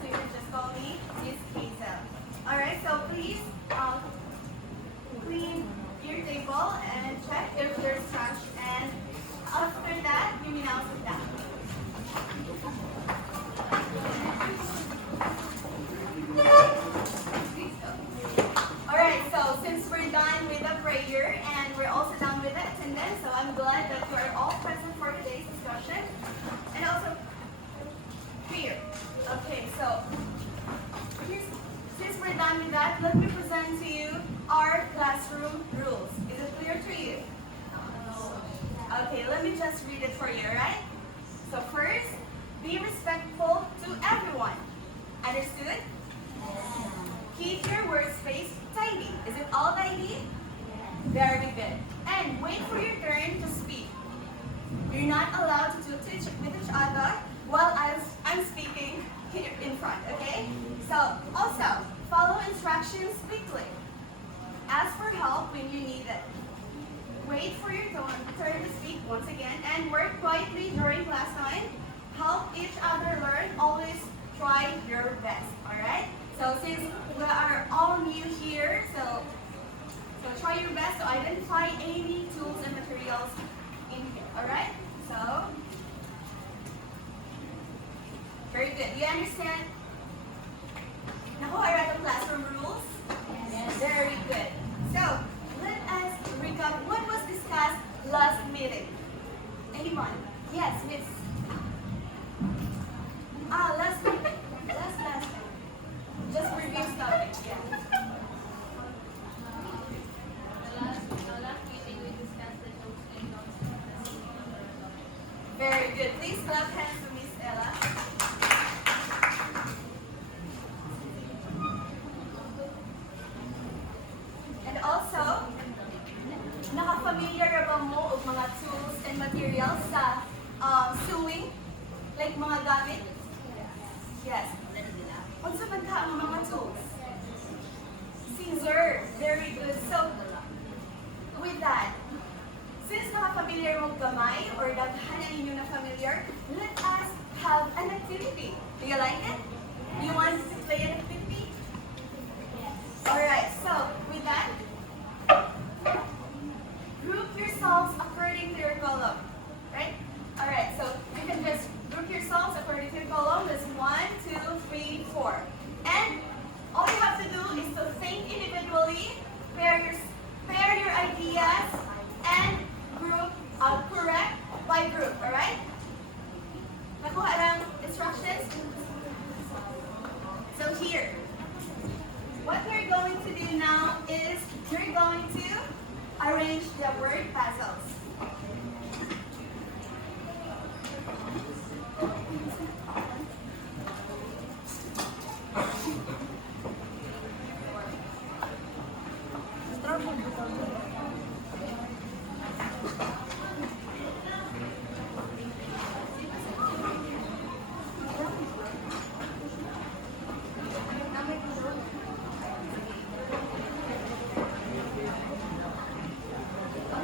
so you can just call me Miss Hazel. Alright, so please clean your table and check if there's trash, and after that, you may now sit down. Alright, so since we're done with the prayer and we're also done with the attendance, so I'm glad that you are all present for today's discussion. And also, here. Okay, so since we're done with that, let me present to you our classroom rules. Is it clear to you? Okay, let me just read it for you, alright? So first, be respectful to everyone. Understood? Keep your workspace tidy. Is it all tidy? Very good. And wait for your turn to speak. You're not allowed to talk with each other while I'm speaking here in front, okay? So, also, follow instructions quickly. Ask for help when you need it. Wait for your turn to speak once again, and work quietly during class time. Help each other learn. Always try your best, alright? So since we are all new here, so try your best to identify any tools and materials in here, alright? So, very good. Do you understand? Now, are the classroom rules? Yes. Very good. So, let us recap what was discussed last meeting. Anyone? Yes, Miss. Last meeting. Last. Just review topic. Yeah. The last meeting we discussed the notes and notes. Very good. Please clap hands to Miss Ella. And also, naka-familiar ba mo og mga tools and materials sa sewing? Like mga gamit? Yes. Unsa man ka ang mga tools? Scissors. Very good. So, with that, since naka-familiar mo gamay or daghan na ninyo na familiar, let us have an activity. Do you like it? Do you want to play an activity? Alright, so with that, group yourselves according to your column. Right? Alright, so you can just group yourselves according to your column. That's 1, 2, 3, 4. And all you have to do is to think individually, pair your ideas, and group correct by group. Alright? Nakuha lang instructions? So here, what we're going to do now is you're going to arrange the word puzzles.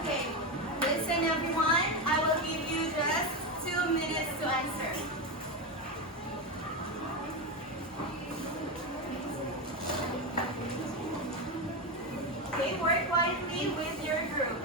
Okay, listen everyone. I will give you just 2 minutes to answer. Okay, work quietly with your group.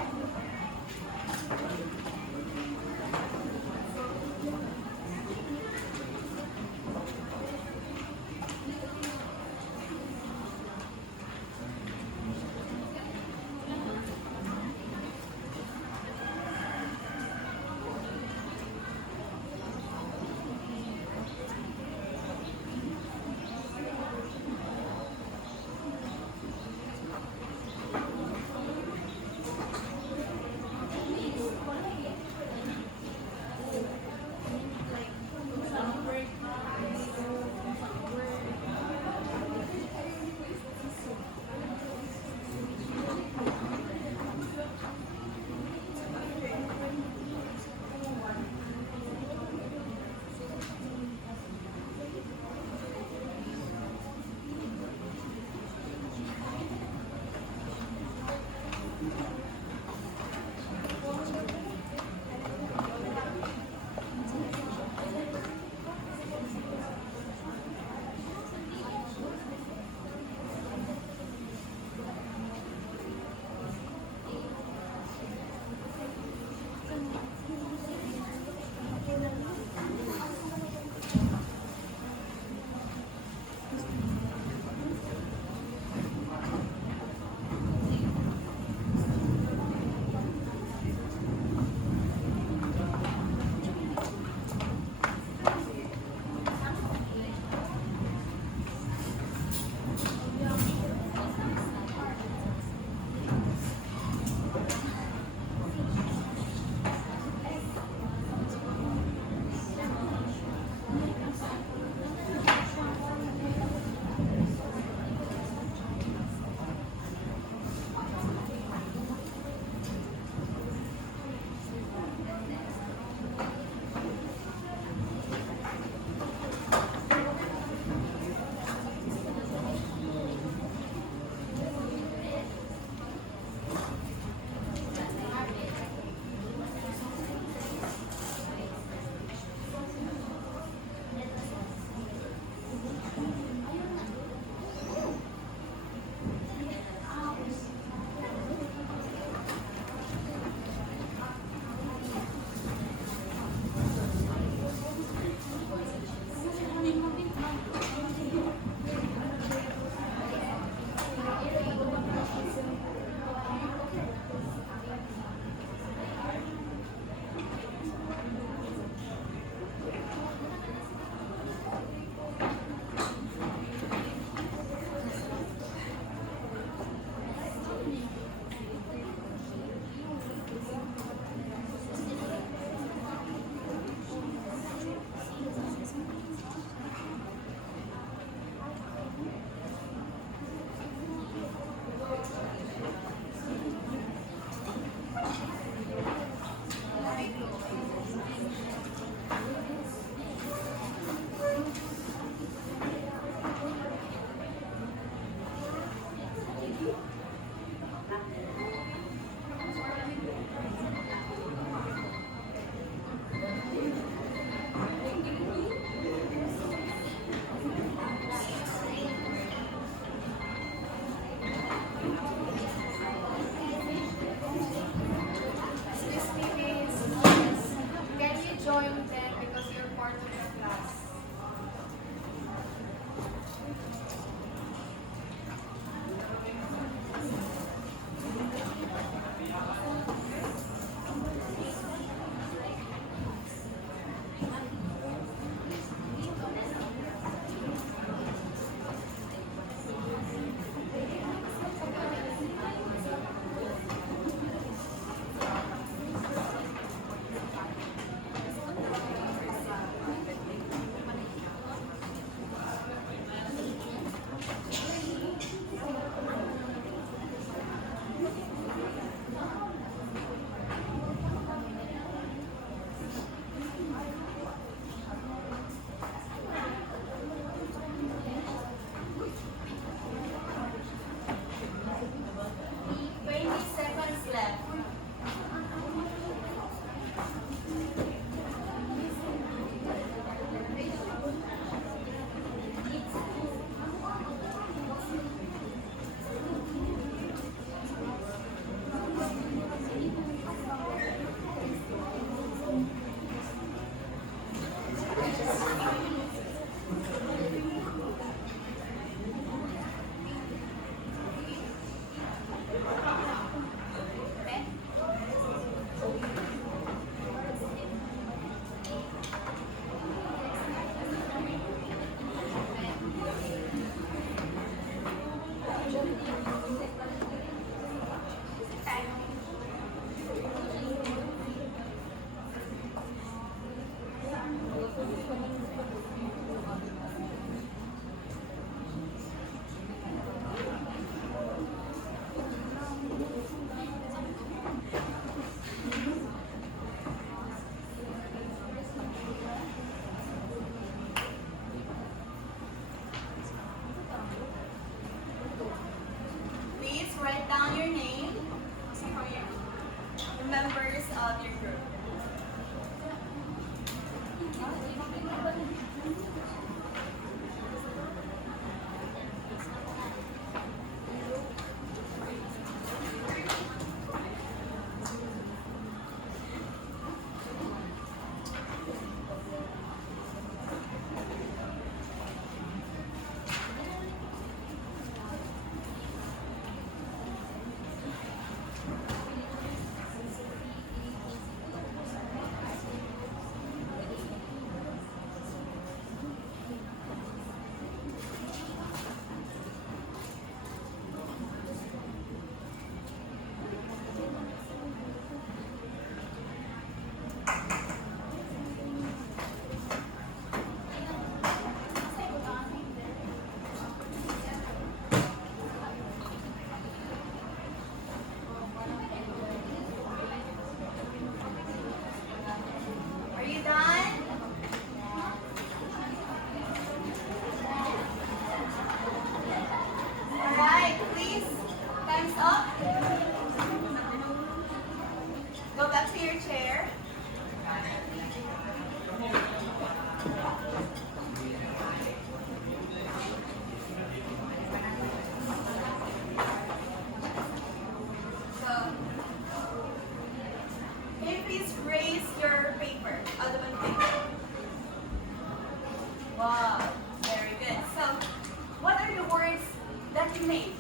made?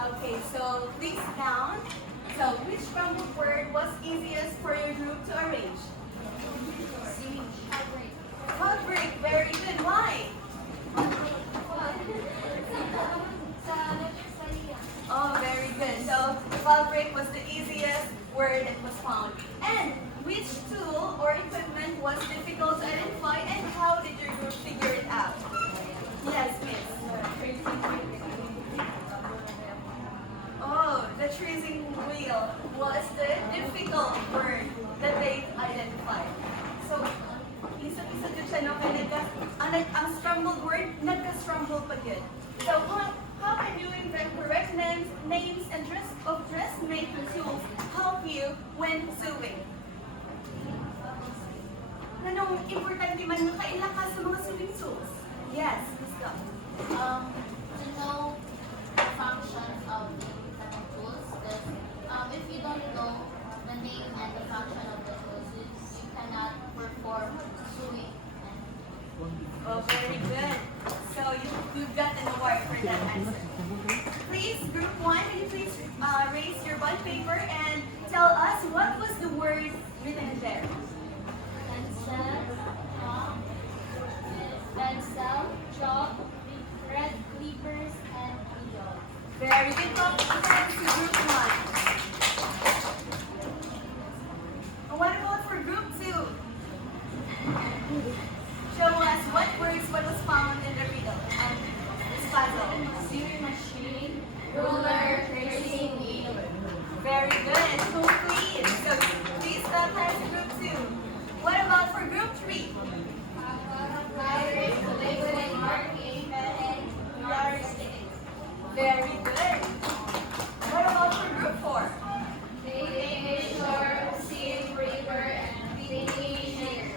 Okay, so please count. So which crumbled word was easiest for your group to arrange? Outbreak, very good. Why? Oh, very good. So outbreak was the easiest word that was found. And which tool or equipment was difficult to identify and how did your group figure it out? Yes, miss. Oh, the tracing wheel was the difficult word that they identified. So, isa-isa dyan siya, no? Kaya ang scrambled word, nagka-scrambled pa yun. So, how can doing the correct names and dressmaking tools help you when sewing? Anong importante man yung kailangan sa mga sewing tools? Yes, Miss Doc. To know the functions of the different tools. Because if you don't know the name and the function of the tools, you cannot perform sewing. Oh, very good. So you've got an award for that answer. Please, group 1, will you please raise your bond paper and tell us what was the word written there? Pencil, chalk, red clippers, and needle. Very good. Thanks to group 1. And what about for group 2? Show us what was found in the riddle and this puzzle. Sewing machine, ruler, tracing wheel. Very good. Complete. So please stop as group 2. What about for group 3? Iris, liquid marking, and yardstick. Very good. What about for group 4? Tape measure, sieve, paper, and baking sheet.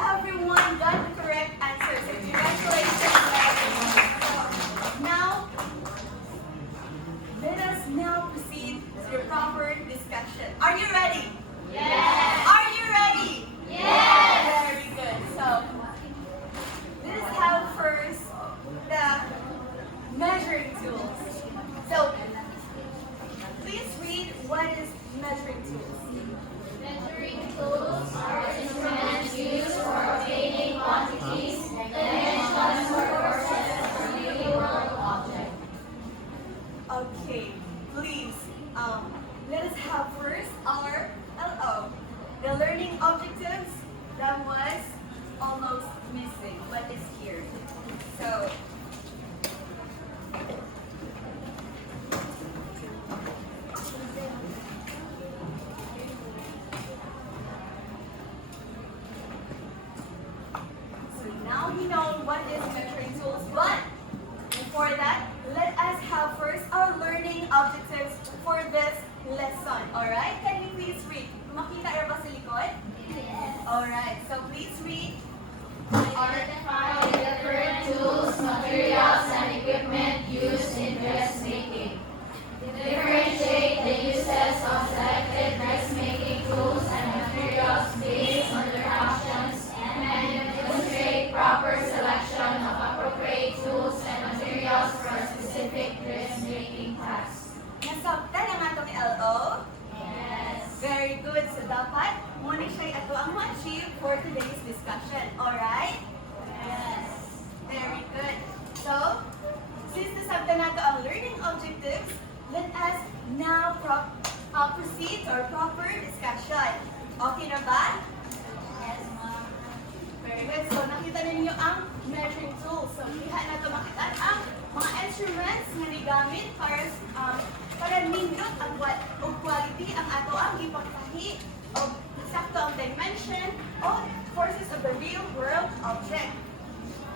Everyone got the correct answer. So congratulations, everyone. Now, let us now proceed to the proper discussion. Are you ready? Yes. Are you ready? Yes. Very good. So, let us have first the measuring tools. So, please read what is measuring tools. Measuring tools are instruments used for obtaining quantities, dimensions, or forces from a real-world object. Okay, please, let us have first our LO. The learning objectives that was almost missing, but is here. So, now we know what is measuring tools, but before that, let us have first our learning objectives for this lesson. Alright? Can you please read? Makita ba sa likod? Yes. Alright, so please read. Identify different tools, materials, and equipment used in dressmaking. Differentiate the uses of selected dressmaking tools and materials based on their functions, and demonstrate proper selection of appropriate tools and materials for a specific dressmaking task. Nasabtan ang atong LO. Yes. Very good. So dapat muna siya ato ang ma-achieve for today's discussion. Alright? Yes. Very good. So, since nasabtan nato ang learning objectives, let us now proceed to our proper discussion. Okay na ba? Yes, ma'am. Very good. So, nakita ninyo ang measuring tools. So, liha na ito makita ang mga instruments na nigamit para nindot ang quality ang ato ang ipagtahi o sakto ang dimension o forces of the real world object.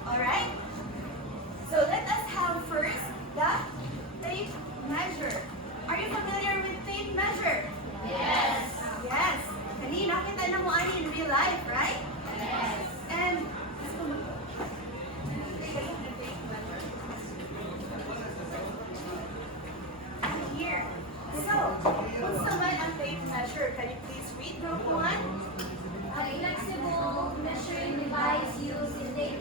Alright? So, let us have first the tape measure. Are you familiar with tape measure? Yes. Yes. Kanina, kita na mo ani in real life, right? Yes. And here. So, what's naman ang tape measure? Can you please read group 1? A flexible measuring device used in the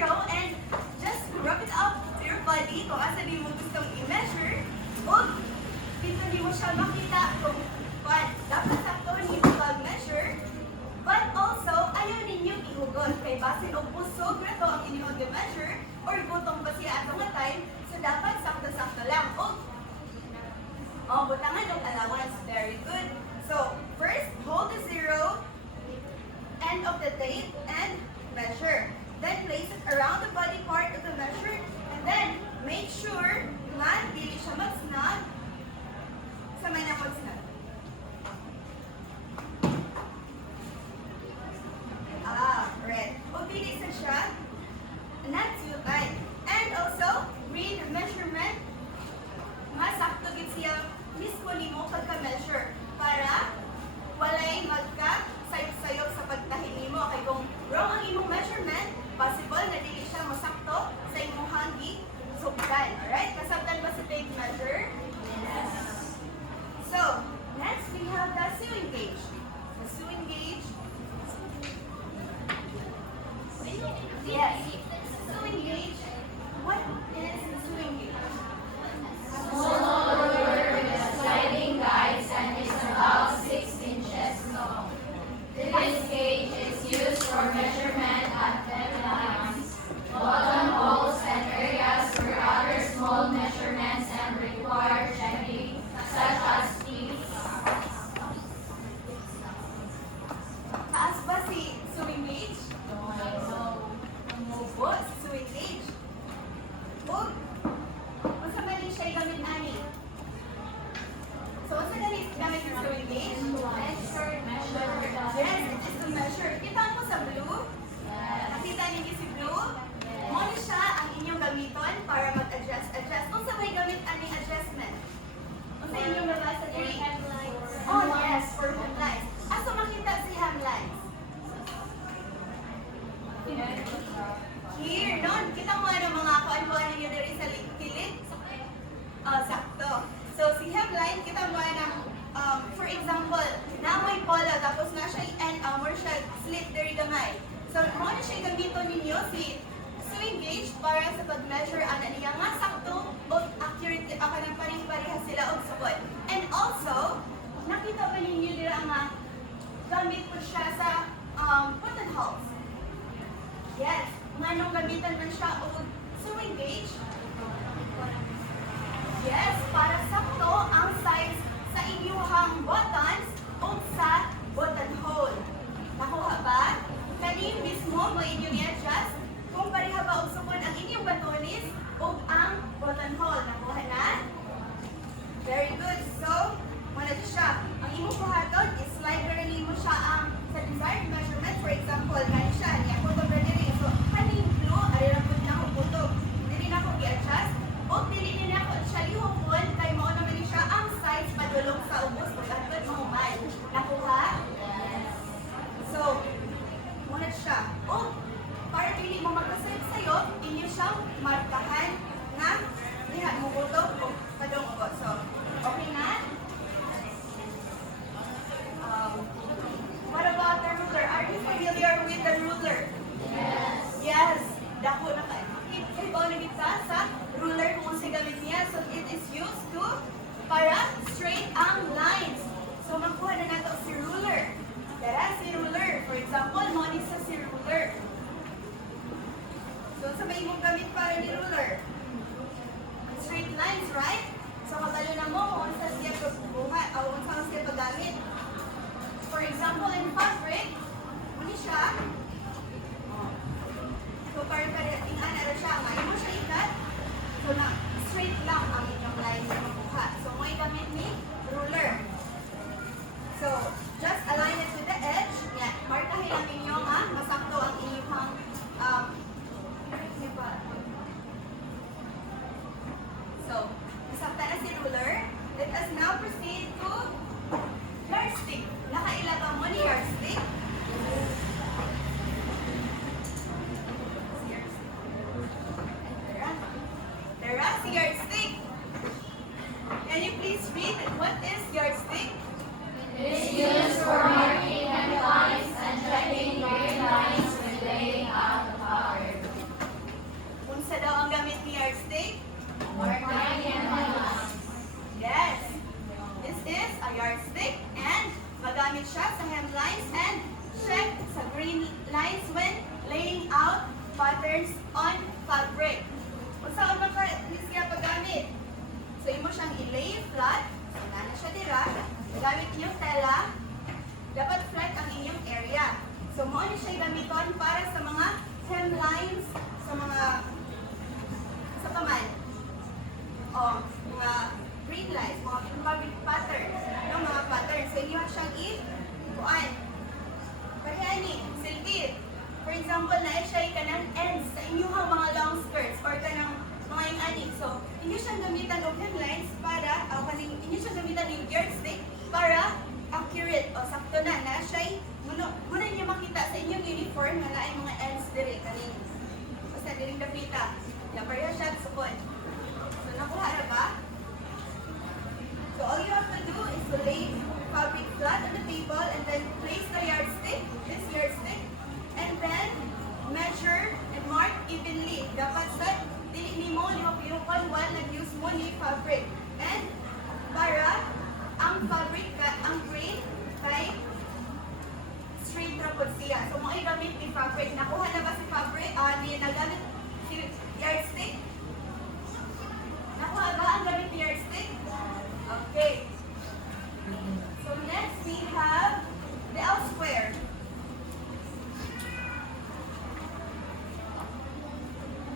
zero and just rub it up to your body kung asa di mo gustong i-measure. O, dito di mo siya makita kung dapat sakto niyo pag-measure. But also, ayaw ninyong ihugot. Kay basin o pusog na to ang inyong i-measure or gutom ba siya atong nga time, so dapat sakto-sakto lang. O, butangan ng allowance. Very good. So, first, hold the zero, end of the tape, and measure. Then, place it around the body part of the measure, and then, make sure na dili siya mag-snap sa may na mag-snap. Red. O, dili sa siya, not too tight. And also, read the measurement. Masakto gid siya mismo nimo pagka-measure para walay magka-sayop-sayop sa pagtahi nimo. Kay kung wrong ang imong measurement, possible na dili siya masakto sa imong hangi sukdan. Alright? Kasabtan ba sa tape measure? Yes. So, next we have the sewing gauge. The sewing gauge. Yes. Sewing gauge. What is the sewing gauge? Small ruler with sliding guides and is about 6 inches long. This gauge is used for measurement at deadlines, button holes, and areas where other small measurements and require checking, such as teeth. Taas ba si sewing gauge? Mubo si sewing gauge. O, unsa man siya gamit ani? So, unsa gamit yung sewing gauge? Yes, it is to measure. Kita mo sa blue? Nakita niyo si blue? Mo siya ang inyong gamiton para mag-adjust. Unsa may gamit ani adjustment? Unsa inyong nabasa diri? Oh, yes, for hemlines. Aso makita si hemlines? Here, non. Kita mo ano mga kuan-kuan ninyo diri sa kilid? Oh, sakto. So, si hemline, kita mo na, for example, na may polo, tapos na siya i-end, or siya slit diri gamay. So, mo na siya gamito ninyo si sewing gauge para sa pag-measure ana niya nga sakto o accurate ka ng paring-parehas sila og sukod. And also, nakita ba ninyo dira nga gamit ko siya sa buttonholes. Yes, nganong gamitan man siya og sewing gauge. Yes, para sakto ang size sa inyong buttons o sa buttonhole. Nakuha ba? Kani mismo mo inyong i-adjust kung pareha ba og sukod ang inyong batonis o ang buttonhole. Nakuha na? Very good. So, muna siya. Ang imong buhaton is sliderly mo siya ang sa desired measurement. For example, kani siya, niya ko to diri. So, kani yung blue, ari ra pud na ko puto. Dili na ko i-adjust o dili din ako siya lihupon kay mao naman ni siya ang size padulong sa ubos o dapat mahuman. Nakuha? Yes. So, muna siya. O, para dili mo magkasayop-sayop, inyo siyang markahan na diha mo buto o padung ko. So, okay na? What about the ruler? Are you familiar with the ruler? Yes. Yes. Dako na kayo. Ikaw na kita sa ruler kung sa gamit niya. So, it is used to para straight ang lines. So, makuha na nato si ruler. Dara, si ruler. For example, money sa si ruler. So, sa may mong gamit para ni ruler? Straight lines, right? So, kabalo na mo kung sa siya pagbuhat o kung saan siya paggamit. For example, in fabric, muni siya. So, parang-parating na siya. Ngayon mo siya ikat. So, na straight lang ang inyong line na makuha. So, may gamit ni ruler. So, just align it with the edge. Yan. Markahin lang ninyo nga. Masakto ang inyong so, masakta na si ruler. Let us now proceed to yardstick. Nakailaba mo ni yardstick? Tara, si yardstick. Can you please read what is yardstick? It is used for marking headlines and checking grade lines when laying out the pattern. na siya'y, muna niyo makita sa inyong uniform na naay mga ends diri, kaning, basta diring dapita. Ya, pareha siya sukod. So, nakuha na ba? So, all you have to do is to lay fabric flat on the table and then place the yardstick, this yardstick, and then measure and mark evenly. Dapat sa dili nimo lihok-lihokon while nag-use mo ni fabric. And para ang fabric, ang grain kay straight ra pod siya. So, mo ay gamit ni fabric. Nakuha na ba si fabric? Ni nagamit si yardstick? Nakuha ba ang gamit ni yardstick? Okay. So next we have the L square.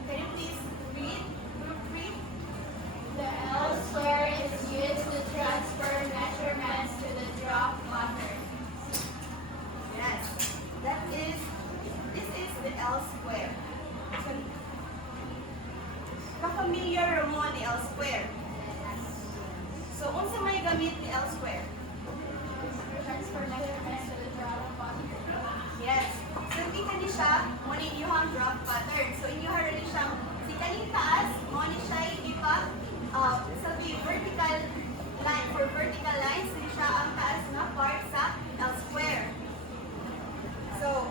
Can you please read? Group read? The L square is used to transfer measurements to the drop pattern. Yes. This is the L square. So, ka-familiar mo ni L square. So, unsa may gamit ni L square? Transfer measurements to the drop pattern. Yes. So, hindi kani siya, mo ni inyong drop pattern. So, inyo harali siyang, si kaning taas, mo ni siya ipa, sabi, vertical line, for vertical lines, ni siya ang taas na part sa L square. So,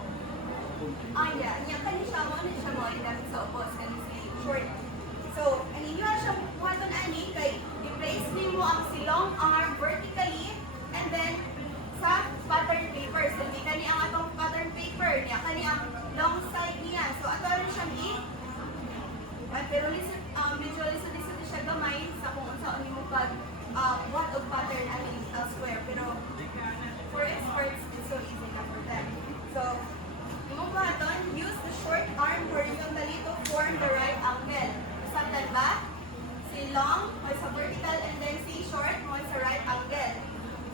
niya kani siya mo, ni siya mo, dapat sa opos, kani si short. So, ang inyo siya buhaton ani, kay i-place nimo ang silong arm vertically, and then sa pattern paper. So, di kani ang atong pattern paper niya, kani ang long side niya. So, ato rin siyang pero medyo lisod-lisod siya gamay sa kung unsa ni mo pag what of pattern ani elsewhere. Pero for experts, it's so easy na for them. So, imong buhaton, use the short arm horizontally to form the right angle. Sabtan ba? Si long mo sa vertical and then si short mo sa right angle.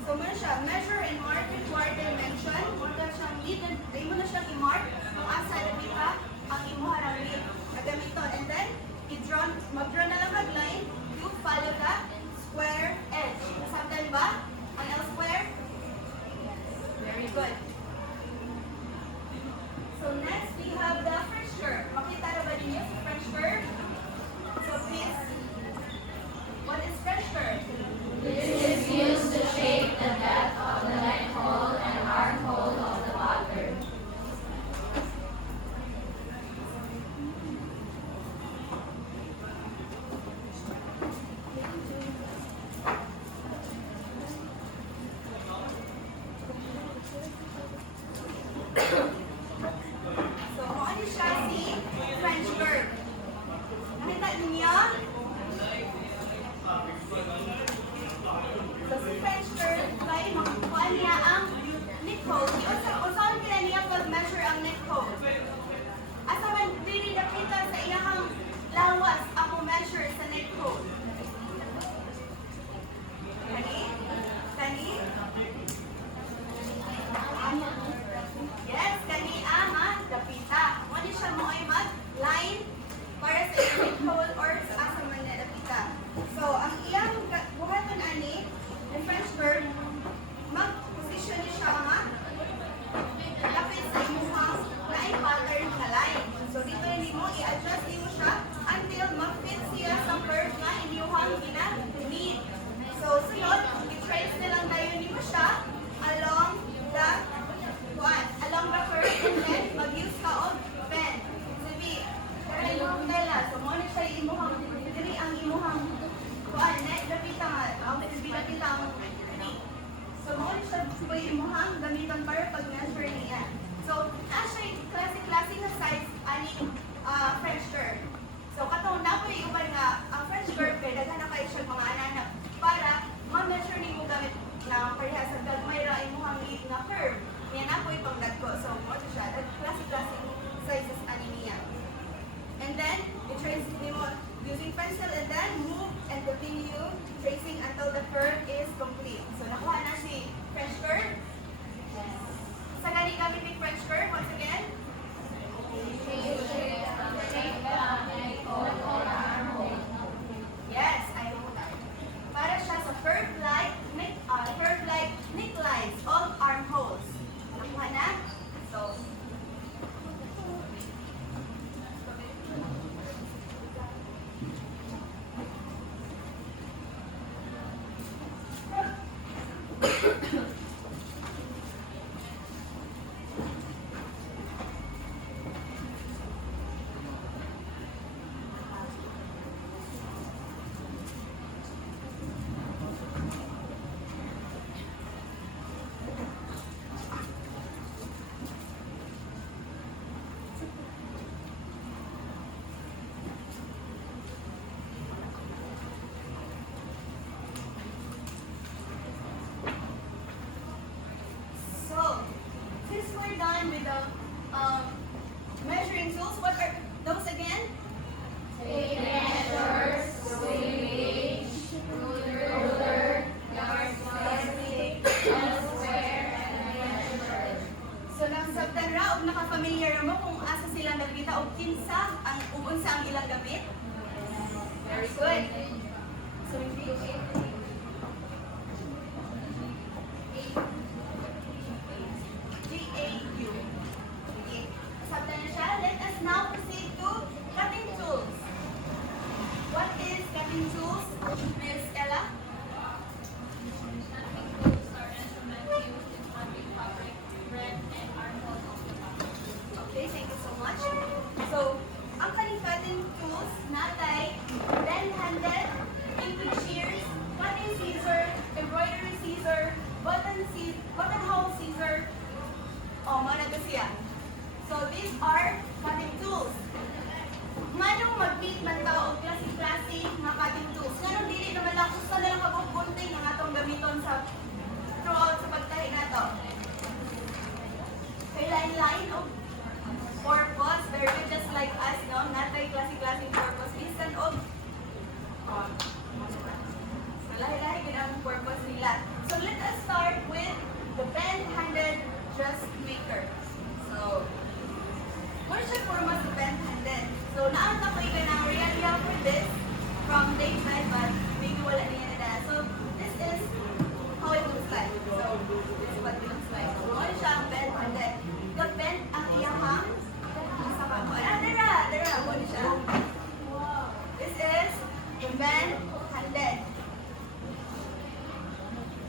So, muna siya, measure and mark required dimension. Muna siyang lead, ay mo na siyang i-mark kung asa na ka ang imuha ng lead na gamiton. And then, mag-draw na lang mag-line to follow the square edge. Nasabtan ba? Ang L square? Very good. So, next, we have the French curve. Makita na ba ninyo sa French curve? So, please, what is French curve? This is used to shape the depth of the neck hole and armhole of the pattern. So, kung ano siya si French curve? Nakita niyo? So, si French curve, kaya makukuha niya ang neck hole. Usahan kaya niya pag-measure ang neck hole. Asa man dili nakita sa iyang lawas ang measure sa neck hole. Kani? Kani? Yes, kani ama, dapita. Muna siya mo ay mag-line para sa iyang neck hole or sa asa man na dapita. So, ang iyang buhaton ani, yung French curve, mag-position niya siya nga lapit sa imuhang na ay pattern na line. So, dito hindi mo, i-adjust mo siya until mag-fit siya sa curve na inyuhang gina-need. So, sunod, i-trace nilang tayo mo siya along the curve and then mag-use ka of pen. Sabi, kaya yung tela, so mo na siya imuhang, dili ang imuhang lapita nga, ang lapita ang so, mo na siya imuhang gamitan para pag-measure niya. So, actually, klase-klase na size aning French curve. So, katong na po yung uban nga, ang French curve kay daghan na kayo siya mga anak para ma-measure ni mo gamit na pareha sa gagmay ra imuhang lead na curve. Yan na po yung pagdagko. So, mo siya, klase-klase sizes ani niya. And then, i-trace mo using pencil and then move and continue tracing until the curve is complete. So, nakuha na si French curve. Sa gani gamit yung French curve, once again. Shape the Very good. So we reach G-A-U. Okay. Sabta na siya. Let us now proceed to cutting tools. What is cutting tools, Miss Ella? Okay, thank you so much. So, ang kaning cutting tools natay bend-handed, painting shears, cutting scissor, embroidery scissor, buttonhole scissor. Oh, mana to siya. So, these are cutting tools. Nganong mag-meet man tao og klase-klase nga cutting tools? Nganong dili naman lang gusto na lang kabugbunting ang atong gamiton sa throughout sa pagtahi nato? Kay lain-lain og purpose, very good, just like us, no? Natay klase-klase purpose. Bisan og lahi-lahi gid ang purpose nila. So let us start with the bend-handed dressmaker. So, what is your format of bend-handed? So, naan na ko ng realia for this from Dave Bed, but maybe wala niya na. So, this is how it looks like. So, this is what it looks like. So, ano siya ang bend-handed? Bend ang iyahang sa kampo. Dara, ano siya? This is the bend-handed.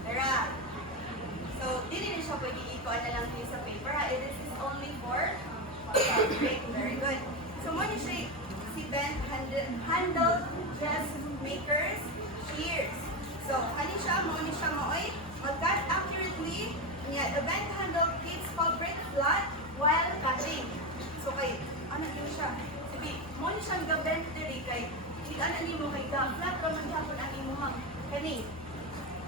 Dara. So, dili na siya pwede ikuan na lang din sa paper. It is only for fabric. Very good. So, mo siya si bend-handled dressmakers shears. So, ano siya? Mo siya maoy mag-cut accurately. The bend handle keeps fabric flat while cutting. So, kay, ano din siya? Sabi, mo siyang ga-bend diri kay, ano ni mo kay ga-flat raman hapon ang imuhang kani.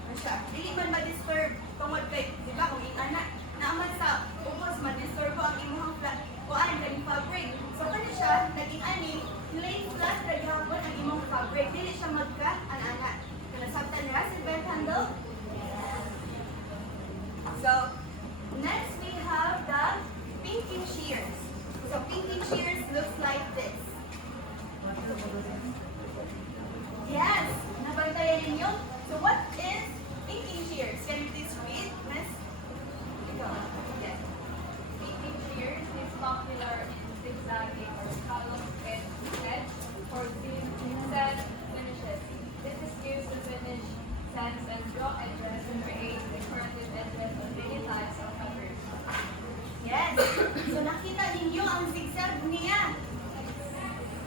Ano siya? Dili man ma-disturb tungod kay, di ba, kung ingana, naaman sa ubos, ma-disturb ang imuhang flat, kuan, kani fabric. So, ano siya? Naging ani, plain flat ragi hapon ang imong fabric. Dili siya mag-cut, ana-ana. Kanasabtan niya si bend handle. So, next we have the pinking shears. So, pinking shears looks like this. Yes, nabantayan ninyo. So, what is pinking shears? Can you please read, Miss? Ikaw. Yes. Pinking shears is popular in zigzagging or scallop edge for zigzag finishes. This is used to finish sands and draw edges and create decorative edges on many types of fabric. Yes. So, nakita ninyo ang zigzag niya.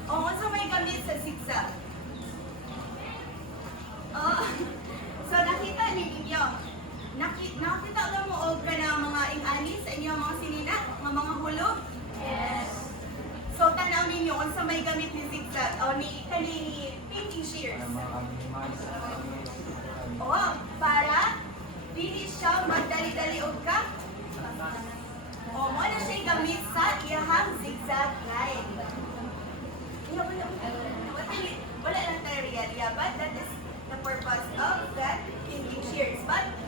O, so may gamit sa zigzag. So, nakita ninyo. Nakita lang mo og ka ng mga ingani sa inyong mga sinina, mga hulog? Yes. So, tanaw ninyo kung sa may gamit ni zigzag o ni pinking shears. Oo, para dili siya magdali-dali og ka. O, mo na siya gamit sa iyahang zigzag line. Wala lang tayo realia, but that is the purpose of that pinking shears.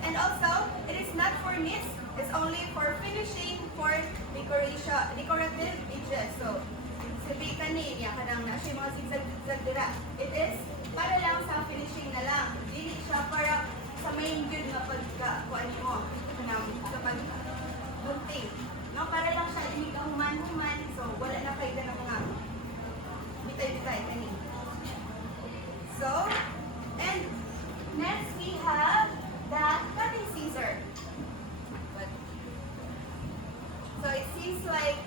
And also, it is not for knits, it's only for finishing, for decorative edges. So, sabi kanina, kanang na siya mga zigzag dira. It is para lang sa finishing na lang. Dili siya para sa main good na pagkakuan mo. Sa pagbunting. No, para lang siya hindi ka human-human. So, wala na kayo ng mga bitay-bitay kanina. So, and next we have the cutting scissor. So, it seems like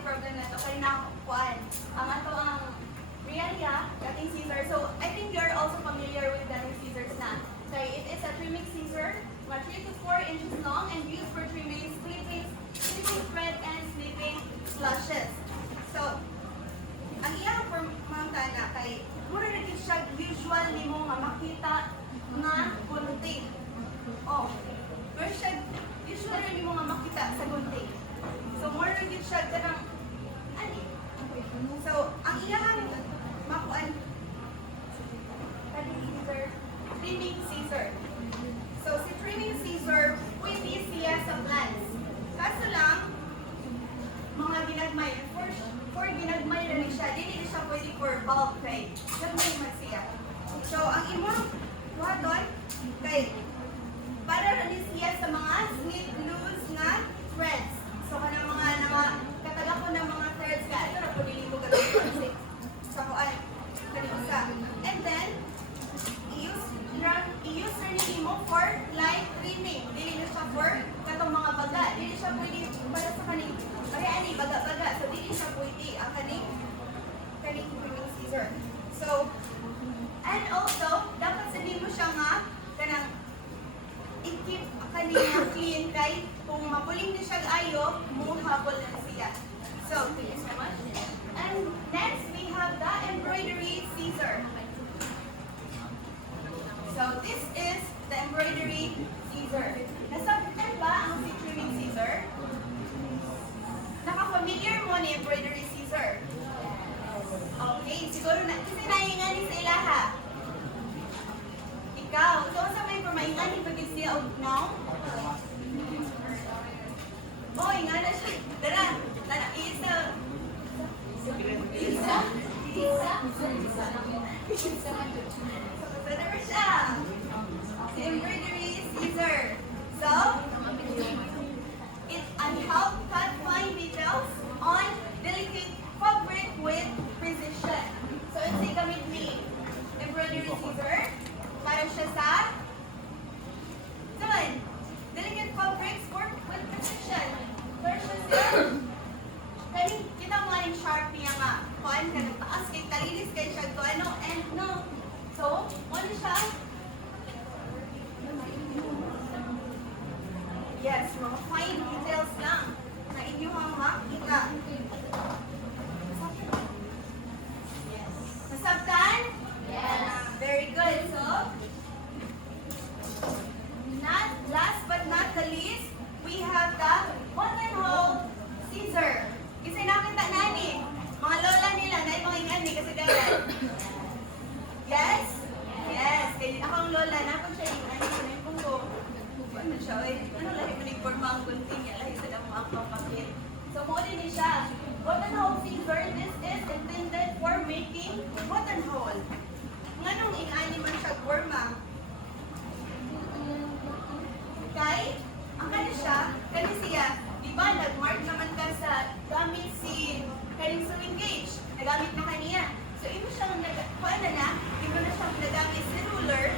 problem na ito kay nakukuan. Ang ato ang realia, cutting scissor. So, I think you're also familiar with cutting scissors na. So, it is a trimming scissor, 3 to 4 inches long and used for trimming, splitting thread and snipping slashes. So, ang iyang pamangtana kay mura na din siya visual nimo nga makita nga gunting. Oh, pero siya visual nimo nga makita sa gunting. So, more na din siya ganang ani. So, ang iyang makuan scissor. So, si trimming scissor, pwede siya sa plants. Kaso lang, mga ginagmay, for ginagmay na siya, dili siya pwede for bulk kay gagmay man siya. So, ang imong buhaton, kay para rin siya sa mga snip loose nga threads. So, kanang mga kataga ko ng mga threads ka, ito na po dili ko gagawin sa kuan. Kanina. And then, i-use rin mo for light trimming. Dili na siya for katong mga baga. Dili siya pwede para sa kaning ani baga-baga. So dili siya pwede ang kaning trimming scissor. So and also dapat sabihin mo siya nga kanang i-keep kaning clean kay kung mapuling na siya ayo, muhabol na siya. So thank you so much. And next we have the embroidery scissor. So this is the embroidery scissor. Nasabitan ba ang trimming scissor? Naka-familiar mo ni embroidery scissor? Okay, siguro na kasi naingani sa ilaha. Ikaw, so sa may pamaingani pag siya og now? Oh, ingana siya. Dara, isa. So there siya. Si embroidery scissor. So, it helps cut fine details on delicate fabric with precision. So, ito gamit ni embroidery scissor para siya sa delicate fabrics work with precision. Para siya sa kita mo yung sharp niya nga. Kuan ka taas kay talilis kay siya to ano and no. So, ano siya? Yes, mga fine details lang na inyong makita. Masabtan? Yes. Very good. So, last but not the least, we have the buttonhole scissor. Kasi nakita nani, mga lola nila na ibang ingani kasi ganyan. Yes? Yes. Kaya akong lola, napag siya ingani ko na yung punggo. Ano siya? Ano lahi mo yung forma ang gunting niya? Lahi sa damo ang papakit. So, mo din siya. Buttonhole scissor, this is intended for making buttonhole. Nganong ingani man siya forma? Kay, ang kani siya, kani siya, di ba, nag-mark naman ka sa gamit si kaning sewing gauge. Nagamit na kaniya. So, imo siyang imo na siyang nagamit si ruler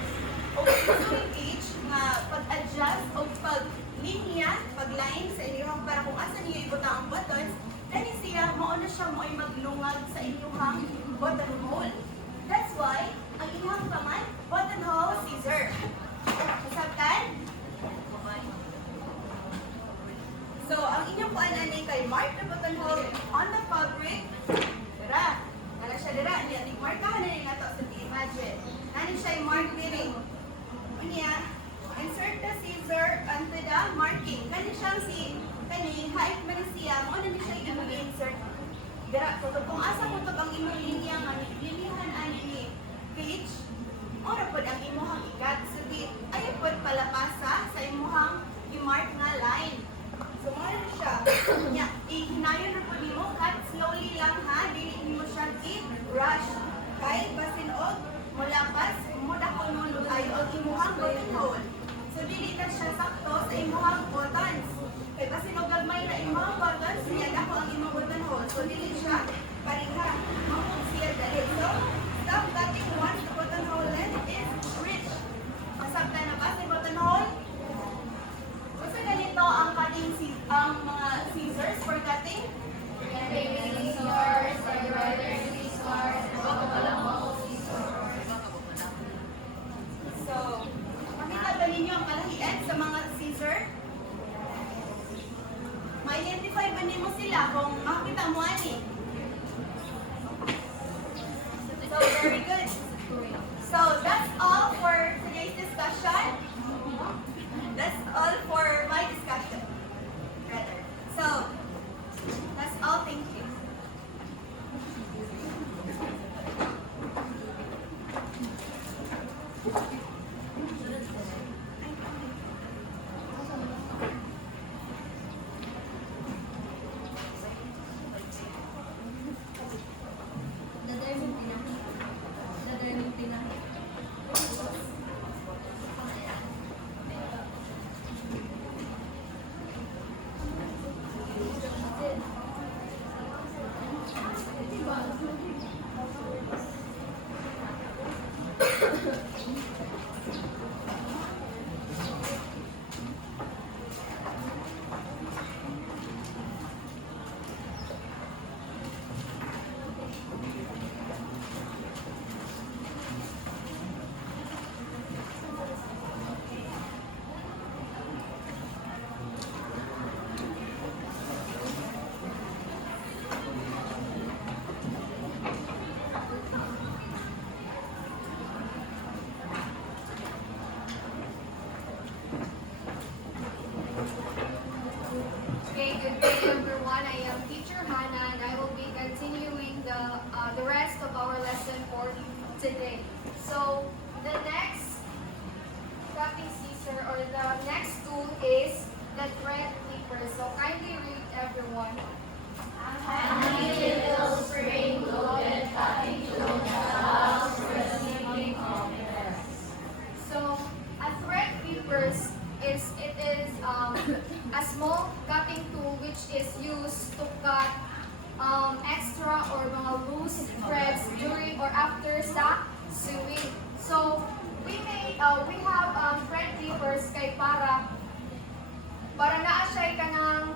o sewing gauge nga pag-adjust o pag-linya, pag-line sa inyong para kung asa niyo ibutang ang buttons, kani siya, mauna siya mo ay maglungag sa inyong buttonhole. That's why, ang inyong paman, buttonhole scissor. Masabtan? So, ang inyong kuanan ay kay mark the buttonhole on the fabric. Dira. Nala siya dira. Niya, markahan na rin nato sa imagine. Nani siya yung mark diri. Unya, insert the scissor onto the marking. Kani siyang height man siya. Mo na siya yung insert. Dira. So, kung asa mo ito ang imong linya nga, linihan ani ni page, ora po ang imuhang ikat. So, ayaw po palapasa sa imuhang i-mark nga line. So, ano siya? Ihinayon na po mo, cut slowly lang ha, dili mo siya i-rush. Kahit basin og mulapas, mudakon mo lutay o imuhang buttonhole. So, dili na siya sakto sa imuhang buttons. Kaya basin og gagmay na imuhang buttons, niya dako ang imuhang buttonhole. So, dili siya pareha. Mamog siya dali. So, stop cutting once the buttonhole length is reached. Masabtan na ba sa buttonhole? Kasi ganito ang mga scissors for cutting. Baby scissors, embroidery scissors, buttonhole scissors. So, makita ba ninyo ang kalahian sa mga scissor? Ma-identify ba ninyo sila kung makita mo ani? So, very good. So, that's all for today's discussion. That's all for my discussion. Rather. So, that's all. Thank you. Okay, good day everyone. I am Teacher Hannah and I will be continuing the rest of our lesson for today. So the next cutting scissor or the next tool is the thread clipper. So kindly read everyone. Handy little spring-loaded cutting tool that allows for the snipping of threads. So a thread clipper is a small cutting tool which is used to cut extra or mga loose threads during or after sa sewing. So we have thread clippers kay para naa siya kanang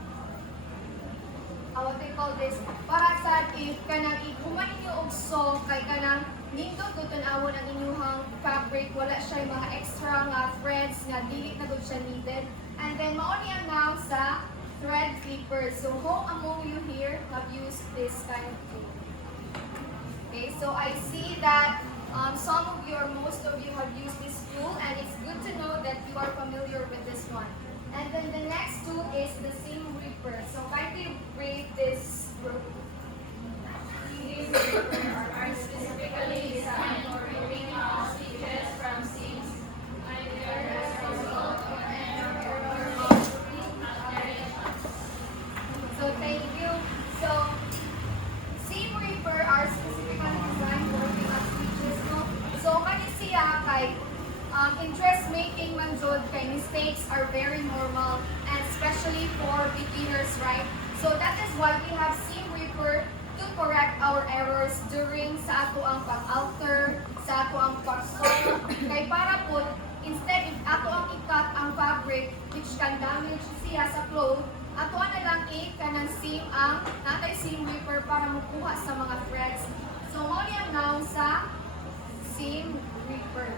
what they call this, para sa if kanang iguman ninyo og sew kay kanang nindot gud tan-awon ang inyuhang fabric, wala siya mga extra nga threads nga dili na gud siya needed. And then mao niya now sa thread clipper. So who among you here have used this kind of tool? Okay, so I see that some of you or most of you have used this tool, and it's good to know that you are familiar with this one. And then the next tool is the seam ripper. So kindly read this group. These are specifically designed for ripping out stitches from seams, either as a result of an or So thank you. So seam ripper are specifically designed for ripping out stitches. No? So kani siya kay in dressmaking man jud kay mistakes are very normal, and especially for beginners, right? So that is why we have seam ripper to correct our errors during sa ato ang pag-alter, sa ato ang pag-sew. Kay para po, instead if ato ang i-cut ang fabric which can damage siya sa cloth, ato na lang i-kanang seam ang natay seam ripper para makuha sa mga threads. So mo niya now sa seam ripper.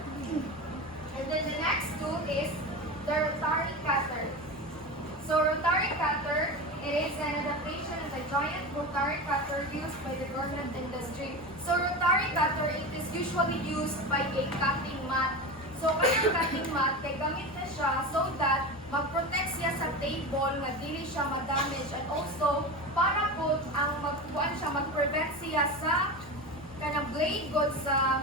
And then the next tool is the rotary cutter. So rotary cutter, it is an adaptation of the giant rotary cutter used by the garment industry. So rotary cutter, it is usually used by a cutting mat. So kanyang cutting mat, kay gamit na siya so that mag-protect siya sa table nga dili siya ma-damage, and also para po ang mag-prevent siya sa kanang blade god sa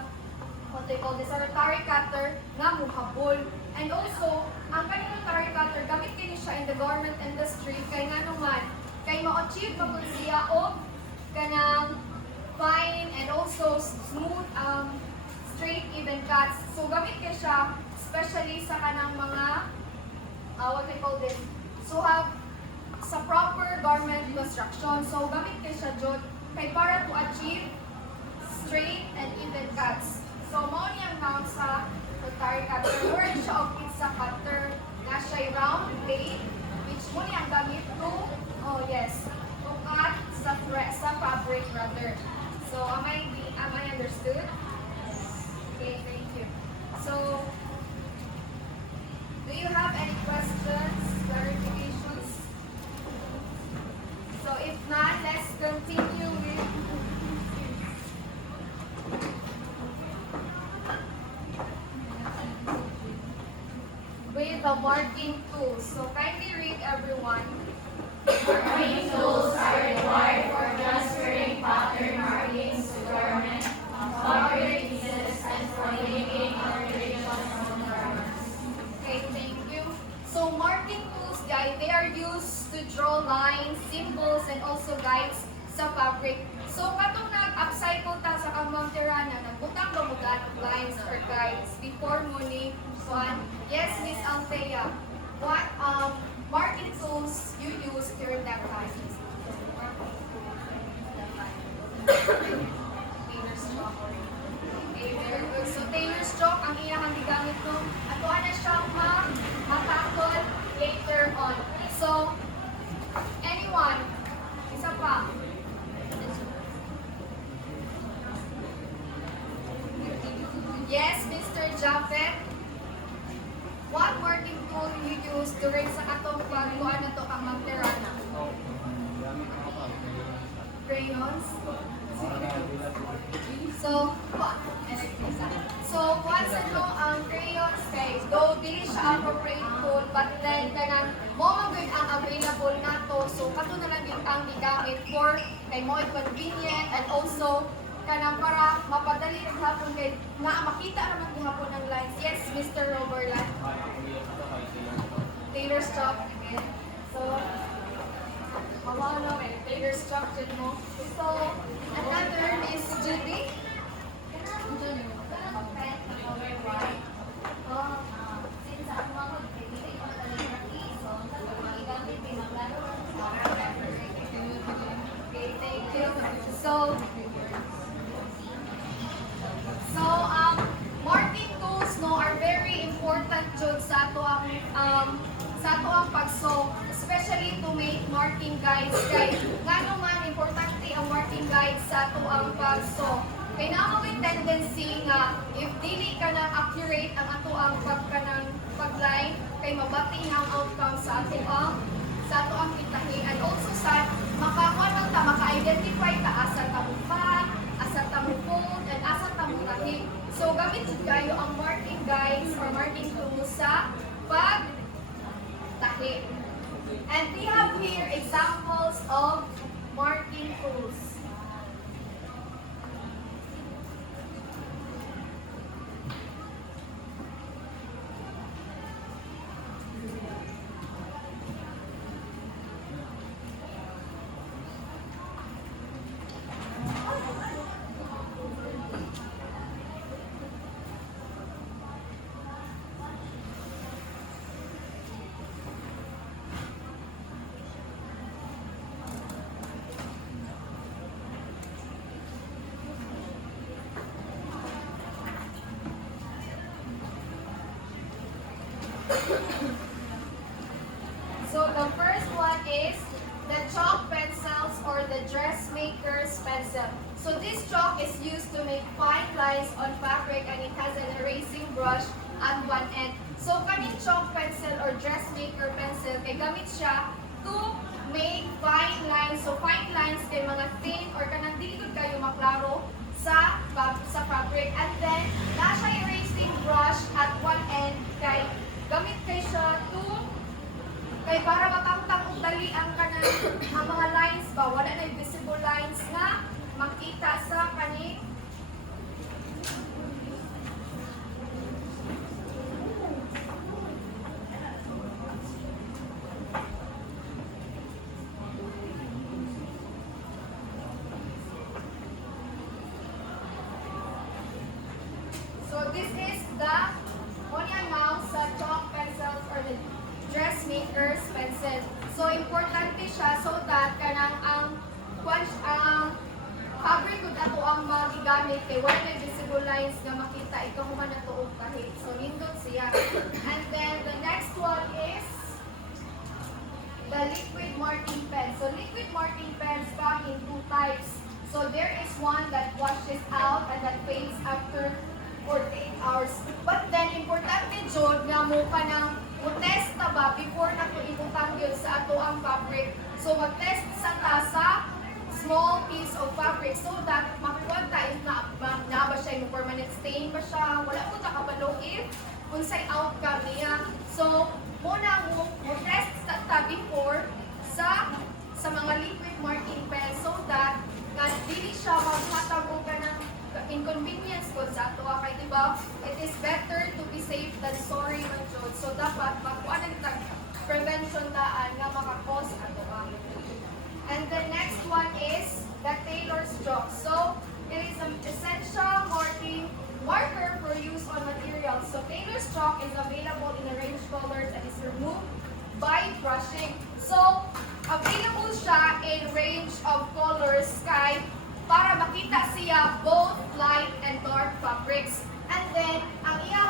what they call this, a rotary cutter nga muhabol. And also, ang kanyang rotary cutter, gamit kini siya in the garment industry kay nga naman, kay ma-achieve pa po siya o kanang fine and also smooth, straight, even cuts. So, gamit kay siya, especially sa kanang mga, what they call this, so have sa proper garment construction. So, gamit kay siya jud kay para to achieve straight and even cuts. So, mo niyang mount sa rotary cutter. Word siya og pizza cutter na siya round blade which mo niyang gamit to, to cut sa fabric rather. So, am I understood? Okay, thank you. So, do you have any questions, clarifications? So, if not, let's continue with the marking tools. So kindly read everyone. Marking tools are required for transferring pattern markings to garment, fabric pieces, and for making alterations on garments. Okay, thank you. So marking tools, guys, they are used to draw lines, symbols, and also guides sa fabric. So katong nag-upcycle ta sa kamangterana, nagbutang ba mo lines or guides before mo ni one? Yes, Miss Althea. What marking tools you use during that time? Tailor's chalk. Okay, very good. So Tailor's chalk ang iyang gigamit no. Ato na siya matakol later on. So, anyone? Isa pa. Yes, Mr. Japet. What working tool you use during sa atong pagkuhan na to ang magterana? Crayons? Once ano ang crayons kay, though dili siya appropriate tool, but then kanang mo man gyud ang available nato, so kato na lang gyud ang gigamit for kay mo convenient and also kanang para mapadali rin hapon kay makita naman gihapon ang lines. Yes, Mr. Roberland. Taylor's chalk again. So, mawala kay Taylor's chalk dyan mo. So, another is Judy. Okay, thank you. Marking tools no are very important jud sa ato ang pagso, especially to make marking guides kay ngano man importante ang marking guides sa ato ang pagso. Kay naa may tendency nga if dili ka na accurate ang ato ang pagline kay mabati ang outcome sa ato ang kitahi and also sa maka-identify ta asa ta mo pa, asa ta mo phone, and asa ta mo tahi. So gamit jud kayo ang marking guides or marking tools sa pagtahi. And we have here examples of marking tools. So the first one is the chalk pencils or the dressmaker's pencil. So this chalk is used to make fine lines on fabric and it has an erasing brush at one end. So kaning chalk pencil or dressmaker pencil kay gamit siya to make fine lines. So fine lines kay mga thin or kanang dili gud kayo maklaro sa fabric. And then nasa erasing brush at one end kay gamit kay siya to kay para matangtang og dali ang mga lines ba wala na visible lines nga makita sa kani. So this is the onion mouse sa chalk pencils or the dressmaker's pencil. So importante siya so that kanang ang fabric gud ato ang magigamit kay wala na visible lines nga makita ikaw man ato og tahi. So nindot siya. And then the next one is the liquid marking pen. So liquid marking pens come in two types. So there is one that washes out and that fades after 48 hours. But then importante jud nga mo kanang test na ba before na ko ibutang yun sa ato ang fabric. So mag-test sa tasa small piece of fabric so that makuha tayo na ba siya yung permanent stain ba siya, wala po nakapalo if unsay outcome niya. So muna mo test sa ta before sa mga liquid marking pen so that nga dili siya maghatag og kanang inconvenience ko sa ato kay diba it is better to be safe than sorry man jud. So dapat makuha na kita prevention daan nga maka-cause ato ka. And the next one is the Taylor's chalk. So it is an essential marker for use on materials. So Taylor's chalk is available in a range of colors and is removed by brushing. So available siya in range of colors kay para makita siya both light and dark fabrics. And then, ang iya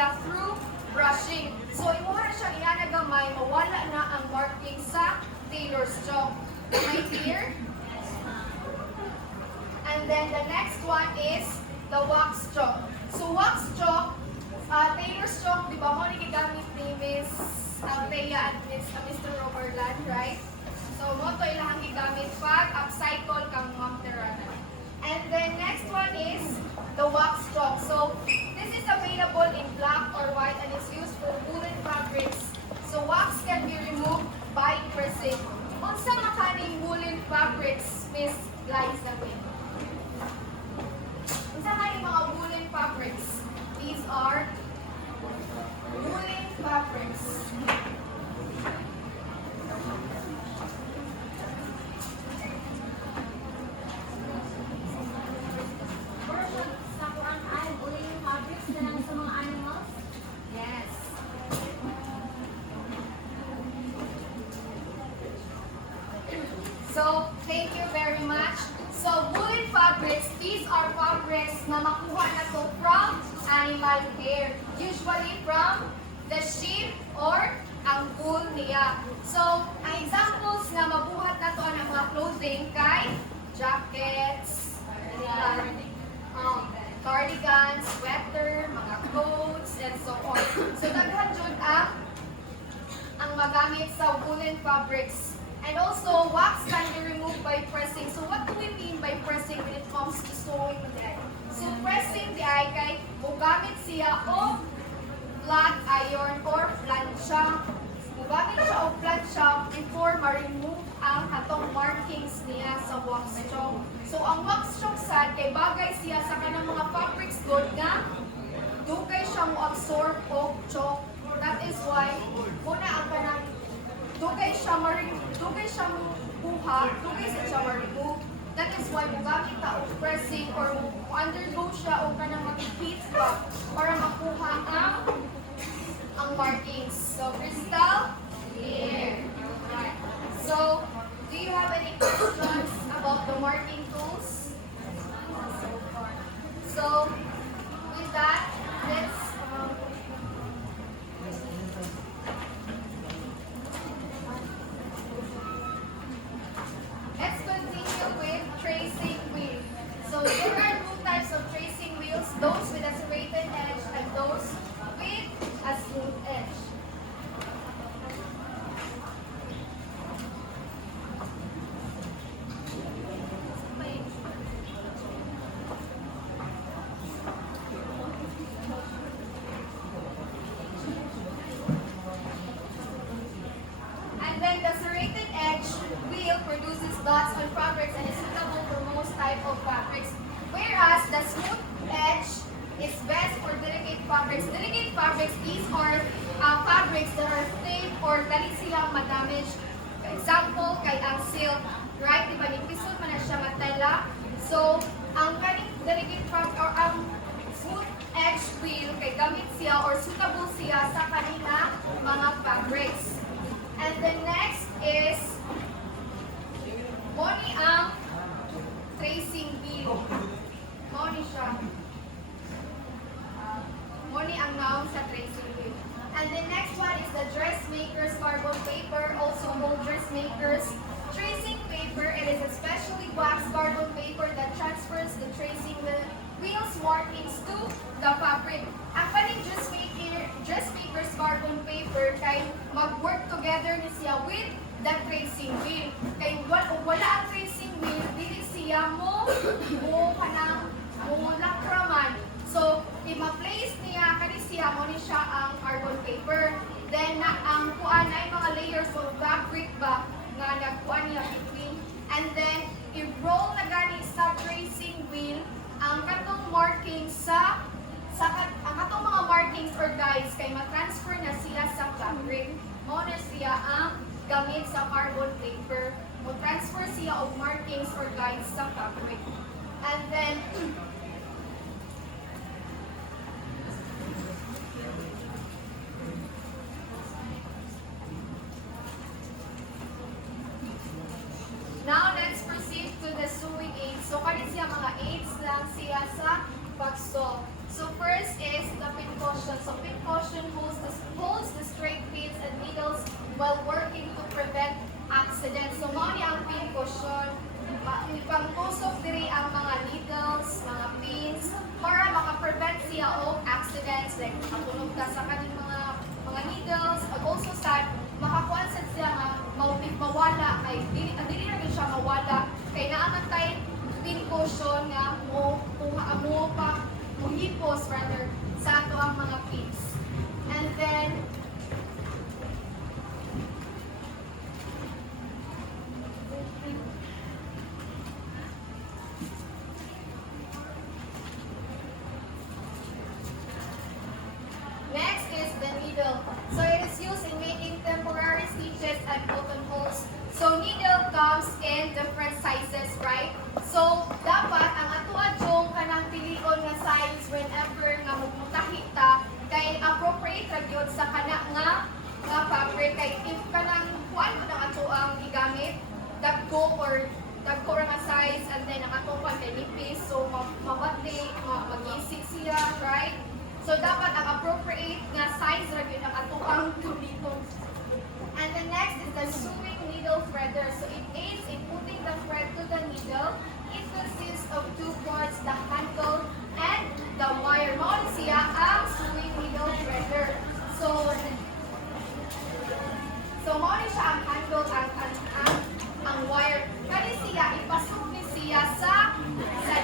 siya through brushing. So, imo na siya inagamay, mawala na ang marking sa tailor's chalk. Am I clear? And then the next one is the wax chalk. So, wax chalk, tailor's chalk, di ba mo gigamit ni Miss Althea at Mr. Roberland, right? So, mo to ilang gigamit pag upcycle kang mamteranan. And then next one is the wax chalk. So, this is available in black or white and it's used for woolen fabrics. So, wax can be removed by pressing. Unsa makaning woolen fabrics, Miss Liza Wynn? Unsa kaning mga woolen fabrics? These are woolen fabrics. Sa Quran ay uling fabrics na lang sa mga animals. Yes. So, thank you very much. So, woolen fabrics, these are fabrics na makuha na to from animal hair. Usually from the sheep or ang wool niya. So, ang examples nga mabuhat na to ang mga clothing kay jackets, cardigans, sweater, mga coats, and so on. So, daghan jud ang magamit sa woolen fabrics. And also, wax can be removed by pressing. So, what do we mean by pressing when it comes to sewing the So, pressing the eye kay mugamit siya o flat iron or plancha. Mugamit siya o plancha before ma-remove ang atong markings niya sa wax chalk. So, ang wax chalk sad kay bagay siya sa kanang mga fabrics good nga dugay siya mo absorb og chalk. That is why muna ang kanang dugay siya buha, dugay siya ma-remove. That is why mugamit ta og pressing or undergo siya o kanang mag-heat ba para makuha ang markings. So, Crystal? Here. Right. So, do you have any questions about the marking tools? So, with that, let's continue with tracing wheel. So there are two types of tracing wheels, those with a serrated edge and those with a smooth edge. And then the serrated edge wheel produces dots on fabrics and is suitable for most type of fabrics. Whereas the smooth edge is best for delicate fabrics. Delicate fabrics, these are fabrics that are thin or dali silang madamage. For example, kay ang silk, right? Diba, nipisod man na siya matala. So, ang kaning delicate fabric or ang smooth edge wheel kay gamit siya or suitable siya sa kanina mga fabrics. And the next is Moni ang tracing wheel. Moni siya. Moni ang noun sa tracing wheel. And the next one is the dressmaker's carbon paper, also called dressmaker's tracing paper. It is a specially waxed carbon paper that transfers the tracing wheel's markings to the fabric. Ang kaning dressmaker's carbon paper kay mag-work together ni siya with the tracing wheel. Kay wala ang tracing wheel, dili siya mo lakraman. So, i-place niya kani siya mo ni siya ang carbon paper. Then ang kuan ay mga layers of fabric ba nga nagkuan niya between. And then i-roll na gani sa tracing wheel ang katong markings ang katong mga markings or guides kay ma-transfer na sila sa fabric. Mo na siya ang gamit sa carbon paper. Mo transfer siya og markings or guides sa fabric. And then now let's proceed to the sewing aids. So kani siya mga aids lang siya sa pag-sew. So first is the pin cushion. So pin like matunog ta sa kaning mga needles, ag also sad makakuan sad siya nga mawala kay dili na gyud siya mawala kay naaman tay pincushion nga mo hipos rather sa ato ang mga pins. And then next is the needle. So it is used in making temporary stitches and buttonholes. So needle comes in different sizes, right? So dapat ang ato adjong kanang pilion nga size whenever nga mugmutahi ta kay appropriate ra gyud sa kana nga fabric kay if kanang kuan mo nang ato ang igamit dagko ra nga size and then ang ato pa kay nipis so mabati magisig siya, right? So dapat ang appropriate nga size ra gyud ang ato ang gamiton. And the next is the sewing needle threader. So it aids in putting the thread to the needle. It consists of two parts, the handle and the wire. Mao siya ang sewing needle threader. So mao ni siya ang handle ang wire. Kani siya ipasok ni siya sa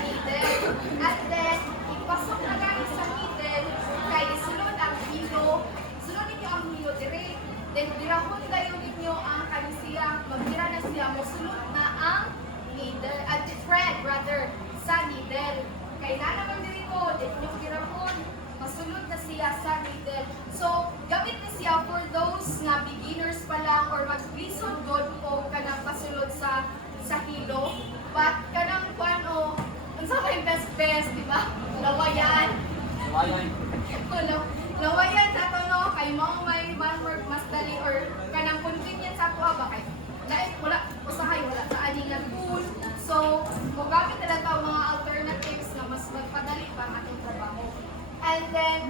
needle. And then ipasok na gani sa needle kay isulod ang hilo. Sulod ninyo ang hilo dire. Then dirahon kayo ninyo ang kanisiya, magbira na siya, mosulod na ang needle, at the thread rather, sa needle. Kaya na naman dito, then yung dirahon, masulod na siya sa needle. So, gamit na siya for those na beginners pa lang or mag-lisod good o kanang pasulod sa hilo. But kanang ano, ang sa may best, di ba? Lawayan. Lawayan sa to no, kay mo may one work mas dali or kanang convenience sa ato ba kay dahil wala usahay wala sa ani nga tool. So, mogamit na ta mga alternatives na mas magpadali pa ang ating trabaho. And then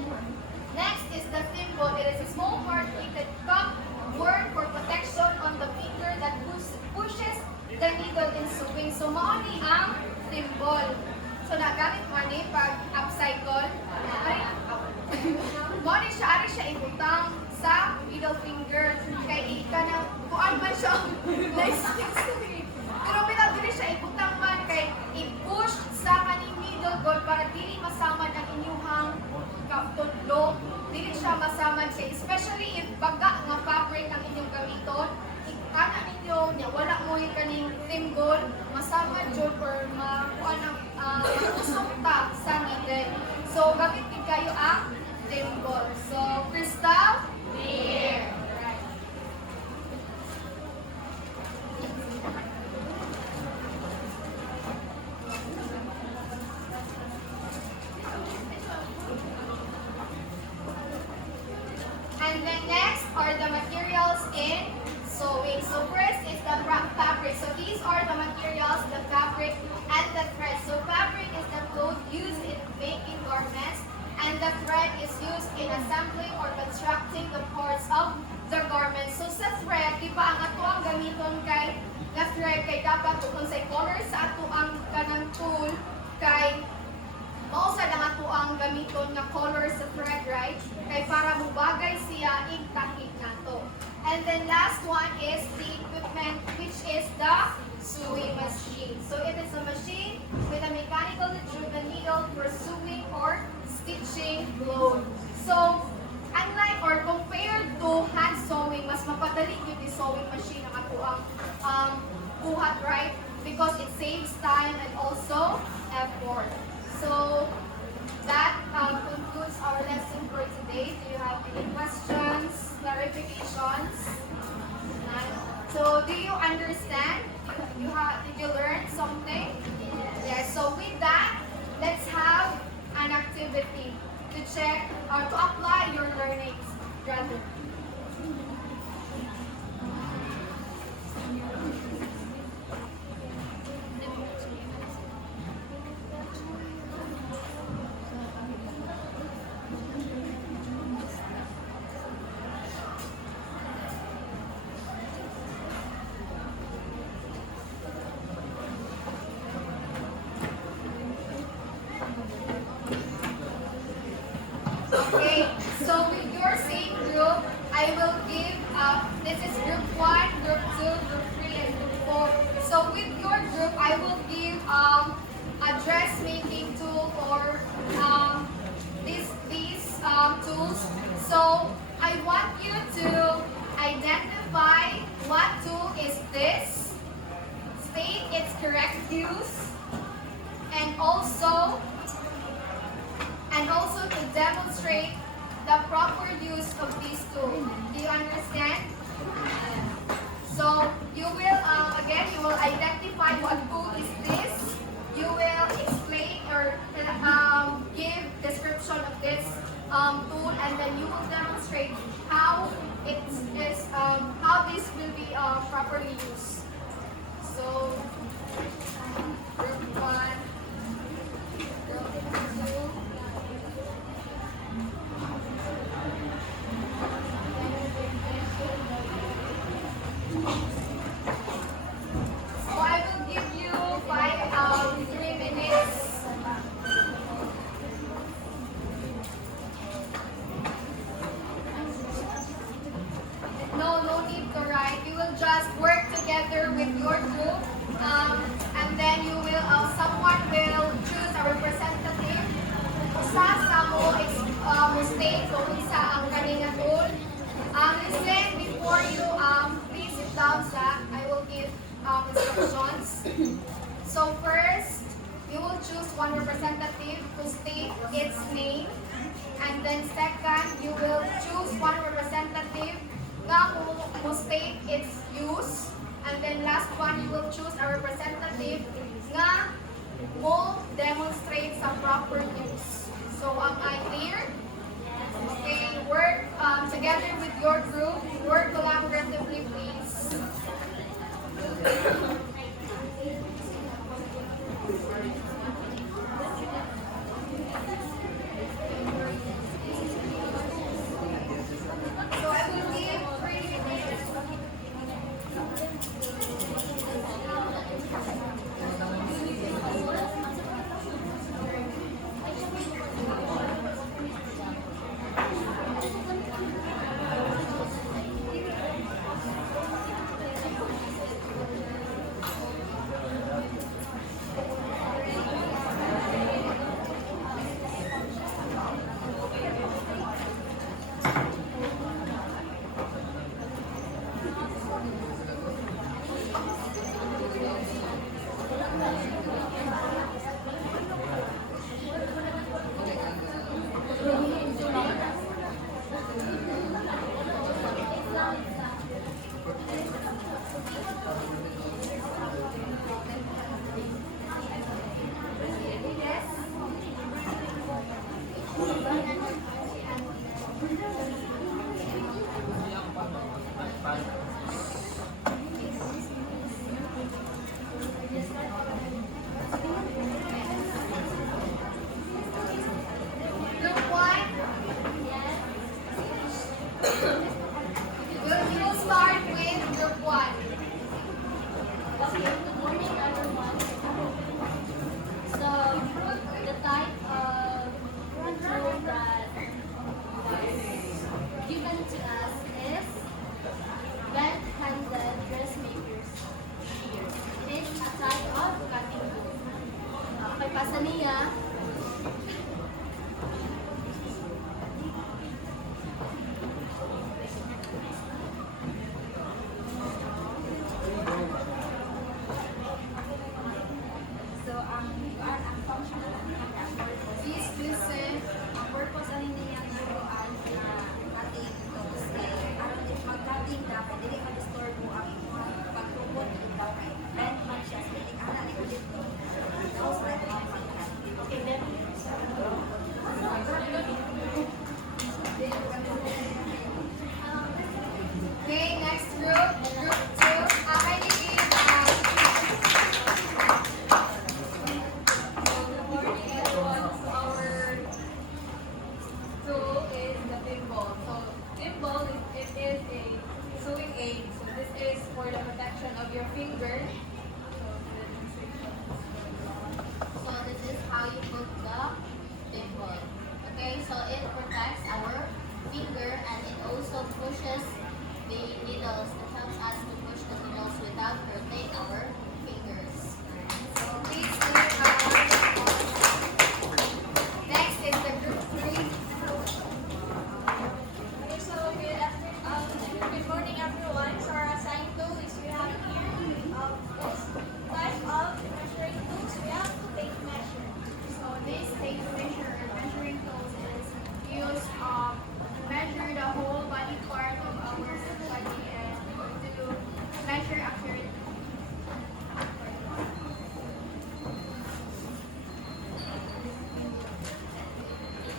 next is the thimble. It is a small part-plated cup work for protection on the finger that pushes the needle in sewing. So, mao ni ang thimble. So, nagamit man ni pag upcycle. Mori siya, ari siya ibutang sa middle finger. Kay na kuan man siya. Nice. Pero without dili siya ibutang man kay i-push sa kaning middle goal para dili masamad ang inyuhang tudlo. Dili siya masamad kay especially if baga nga fabric ang inyong gamiton. Ikana ninyo nya wala mo kaning thimble, masamad jud or makuan ang usok ta sa needle. So gamit gid kayo ang thimble. So, Crystal? Here. Right. And then next are the materials in sewing. So first is the fabric. So these are the materials, the fabric and the thread. So fabric is the cloth used in making garments. And the thread is used in assembling or constructing the parts of the garment. So sa thread, di ba ang ato ang gamiton kay na thread kay dapat kung sa color sa ato ang kanang tool kay mao sa lang ato ang gamiton nga color sa thread, right? Kay para mubagay siya ing kahit nato. And then last one is the equipment which is the sewing machine. So it is a machine with a mechanical driven needle for sewing or stitching clothes. So, unlike or compared to hand sewing, mas mapadali yung sewing machine ang ato ang buhat, right? Because it saves time and also effort. So, that concludes our lesson for today. Do you have any questions, clarifications? None. So, do you understand? Did you learn something? Yes. So, with that, let's have an activity to check or to apply your learnings rather. Okay, I will give, this is group 1, group 2, group 3, and group 4. So with your group, I will give a dressmaking tool or these tools. So I want you to identify what tool is this, state its correct use, and also to demonstrate the proper use of this tool. Do you understand? So you will again you will identify what tool is this. You will explain or give description of this tool, and then you will demonstrate how it is how this will be properly used. So group 1, group 2. So I will give you 3 minutes. No need to write. You will just work together with your group, and then you will someone will choose a representative. Usa sa mo state o isa ang kanina tool. Listen before you please sit down, Zach. I will give instructions. So first, you will choose one representative to state its name, and then second, you will choose one representative nga mo state its use, and then last one, you will choose a representative nga mo demonstrate sa proper use. So am I clear? Okay, work together with your group. Work collaboratively, please. So I will give 3 minutes. Group 1. We will start with group 1. Okay, good morning everyone. So, the type of tool that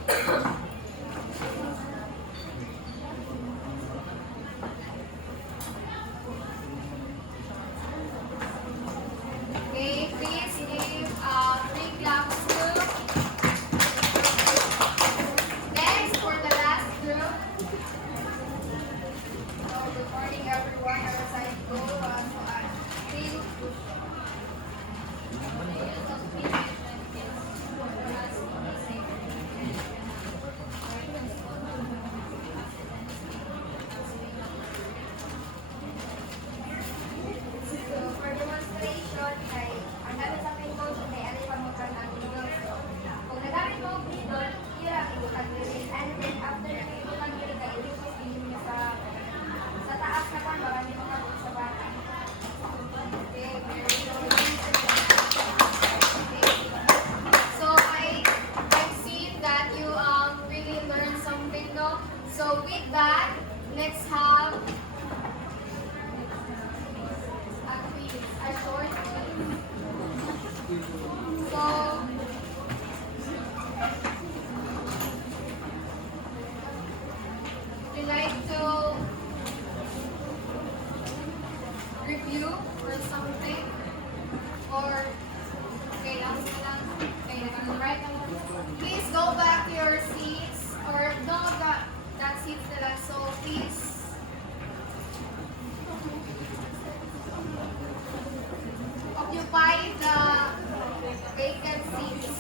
Okay, please give 3 claps to. Next, for the last group. So, good morning everyone. As I go, so I think so for demonstration, kay ang gamit sa ating coach, kay ano yung pamutan ang needle. So, kung nagamit mo ang needle, hirap ibutang dili. And then after na ibutang dili, kay i-focus din niyo sa taas na pan, baka hindi makabot sa bata. Okay, very good. Okay. So I've seen that you really learned something, no? So with that, let's have a quiz, a short quiz. So would you like to review or something? Or okay, last na lang. Okay, right? Please go back to your seats or no, that seats nila. So please occupy the vacant seats.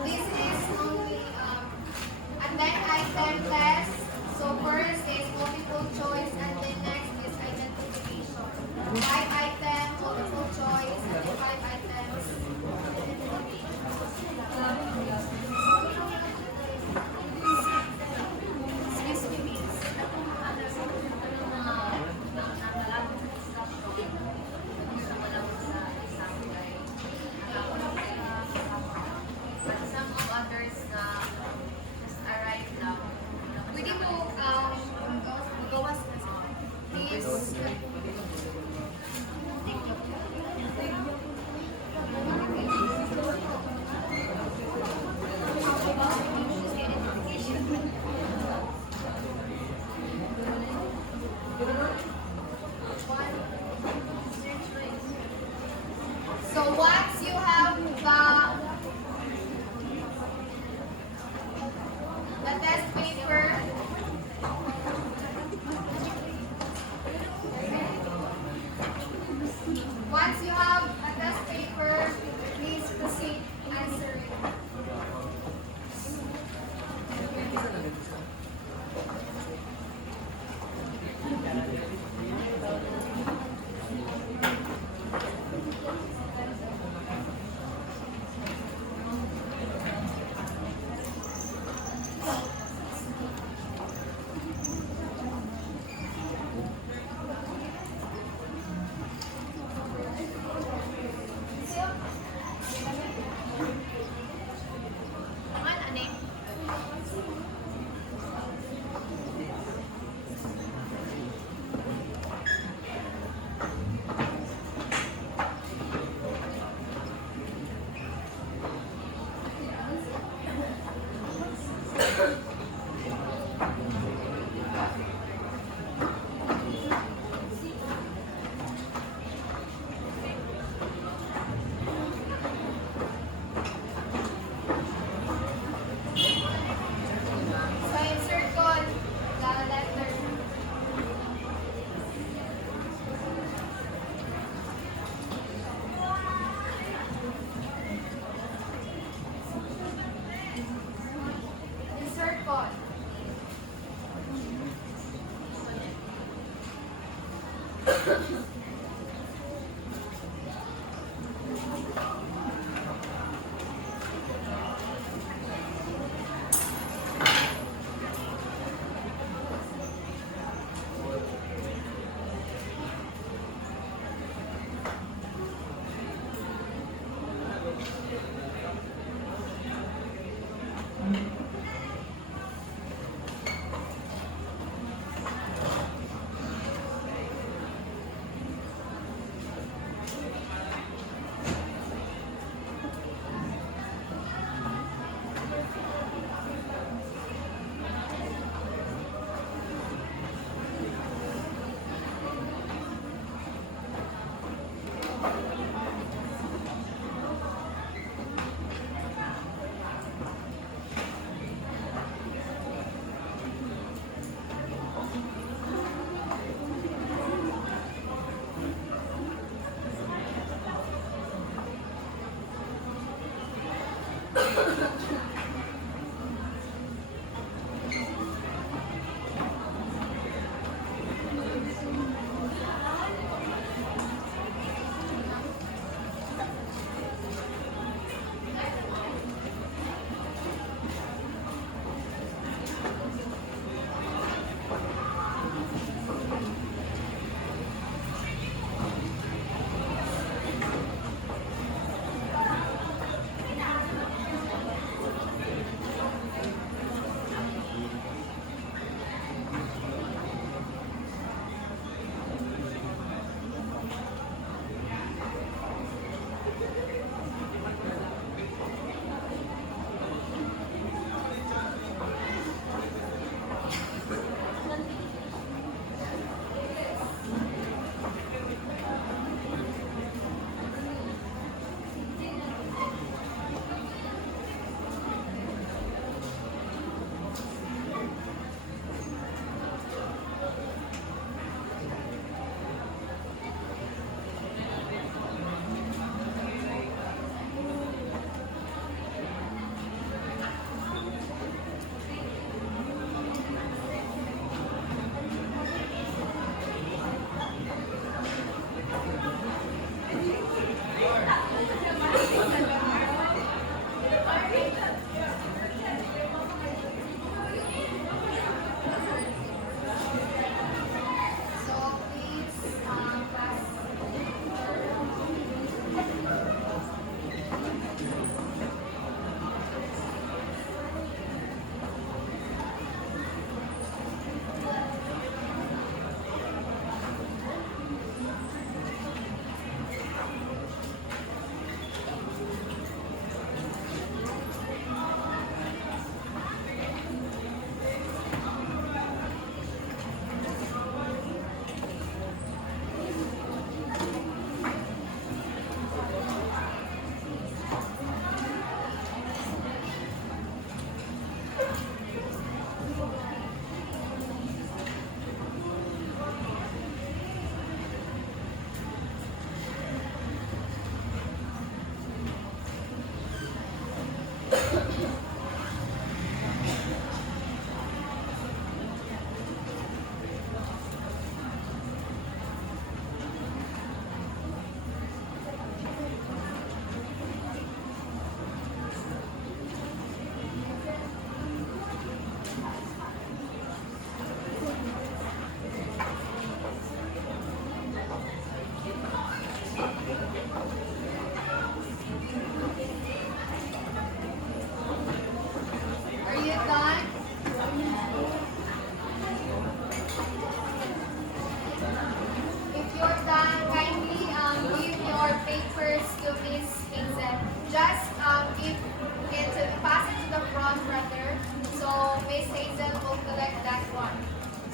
This is only and then item test. So first is multiple choice and then next is identification. 5 items, multiple choice, and then 5 items. Excuse me, miss. Some of others na just arrived now. Pwede mo magawas na please. So once you have the test paper, once you have a test paper, please proceed answering.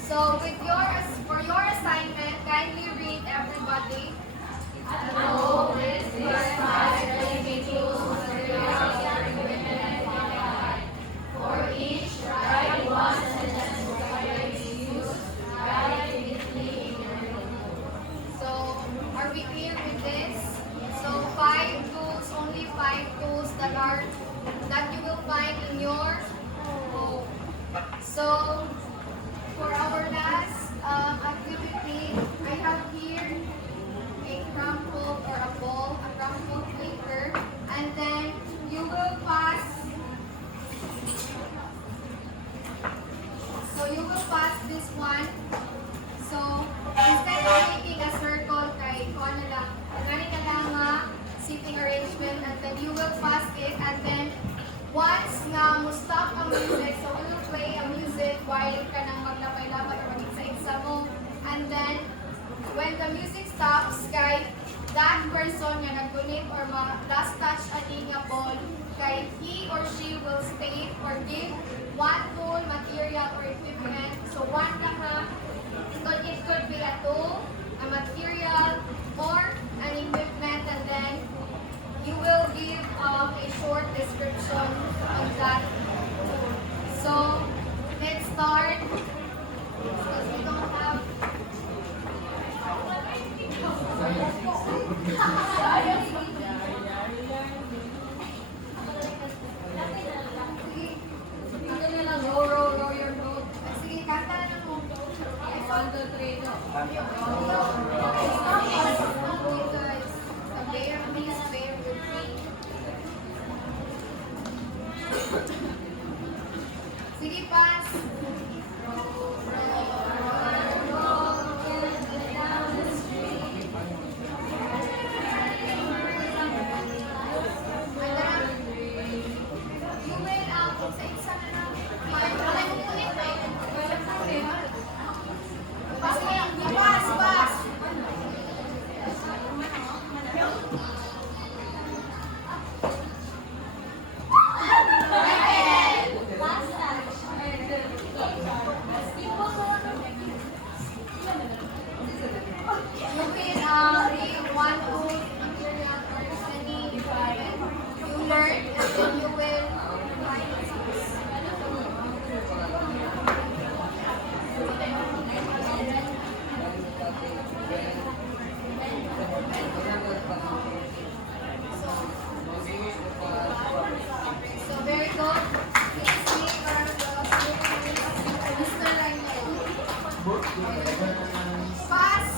So for your assignment, kindly read everybody. No, this five making tools, materials, equipment, and quantified. For each, write one sentence vocabulary used. Write immediately in your notebook. So are we clear with this? So 5 tools, only 5 tools that you will find in your home. So for our last activity, I have here a crumpled or a ball, a crumpled paper, and then you will pass. So you will pass this one. So instead of making a circle, kay kung ano lang, gani ka lang nga seating arrangement, and then you will pass it, and then once nga mo stop ang music, so we will play a music while ka nang maglapay-lapay or mag-isa-isa mo, and then when the music stops, kay that person nga naggunit or last touch ating nga ball, kay he or she will state or give one tool, material, or equipment. So one lang ha, it could be a tool, a material, or an equipment, and then you will give a short description of that tool. So let's start. Because we don't have row your boat. Sige, kanta na mo. 1, 2, 3, go. Please bear with me. Sige, pass. So very good. Please meet Mr. Raymond. Pass.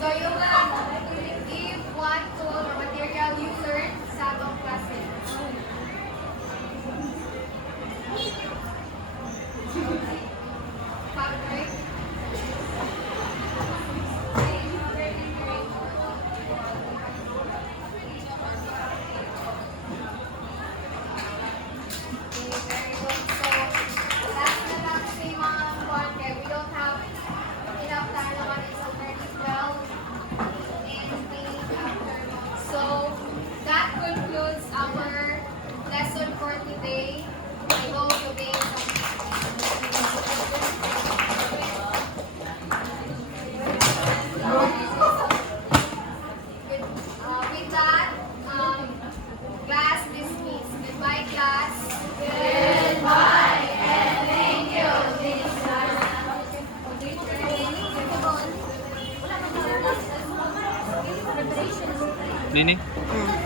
So you will give one tool or material you learned sa atong klase. Fabric. Very good. So last na lang kasi mga kuwan, kaya we don't have enough time naman. It's already 12 in the afternoon. So that concludes our lesson for today. I hope today with that, class dismissed. Goodbye, class. Goodbye and thank you, Nini? Mm.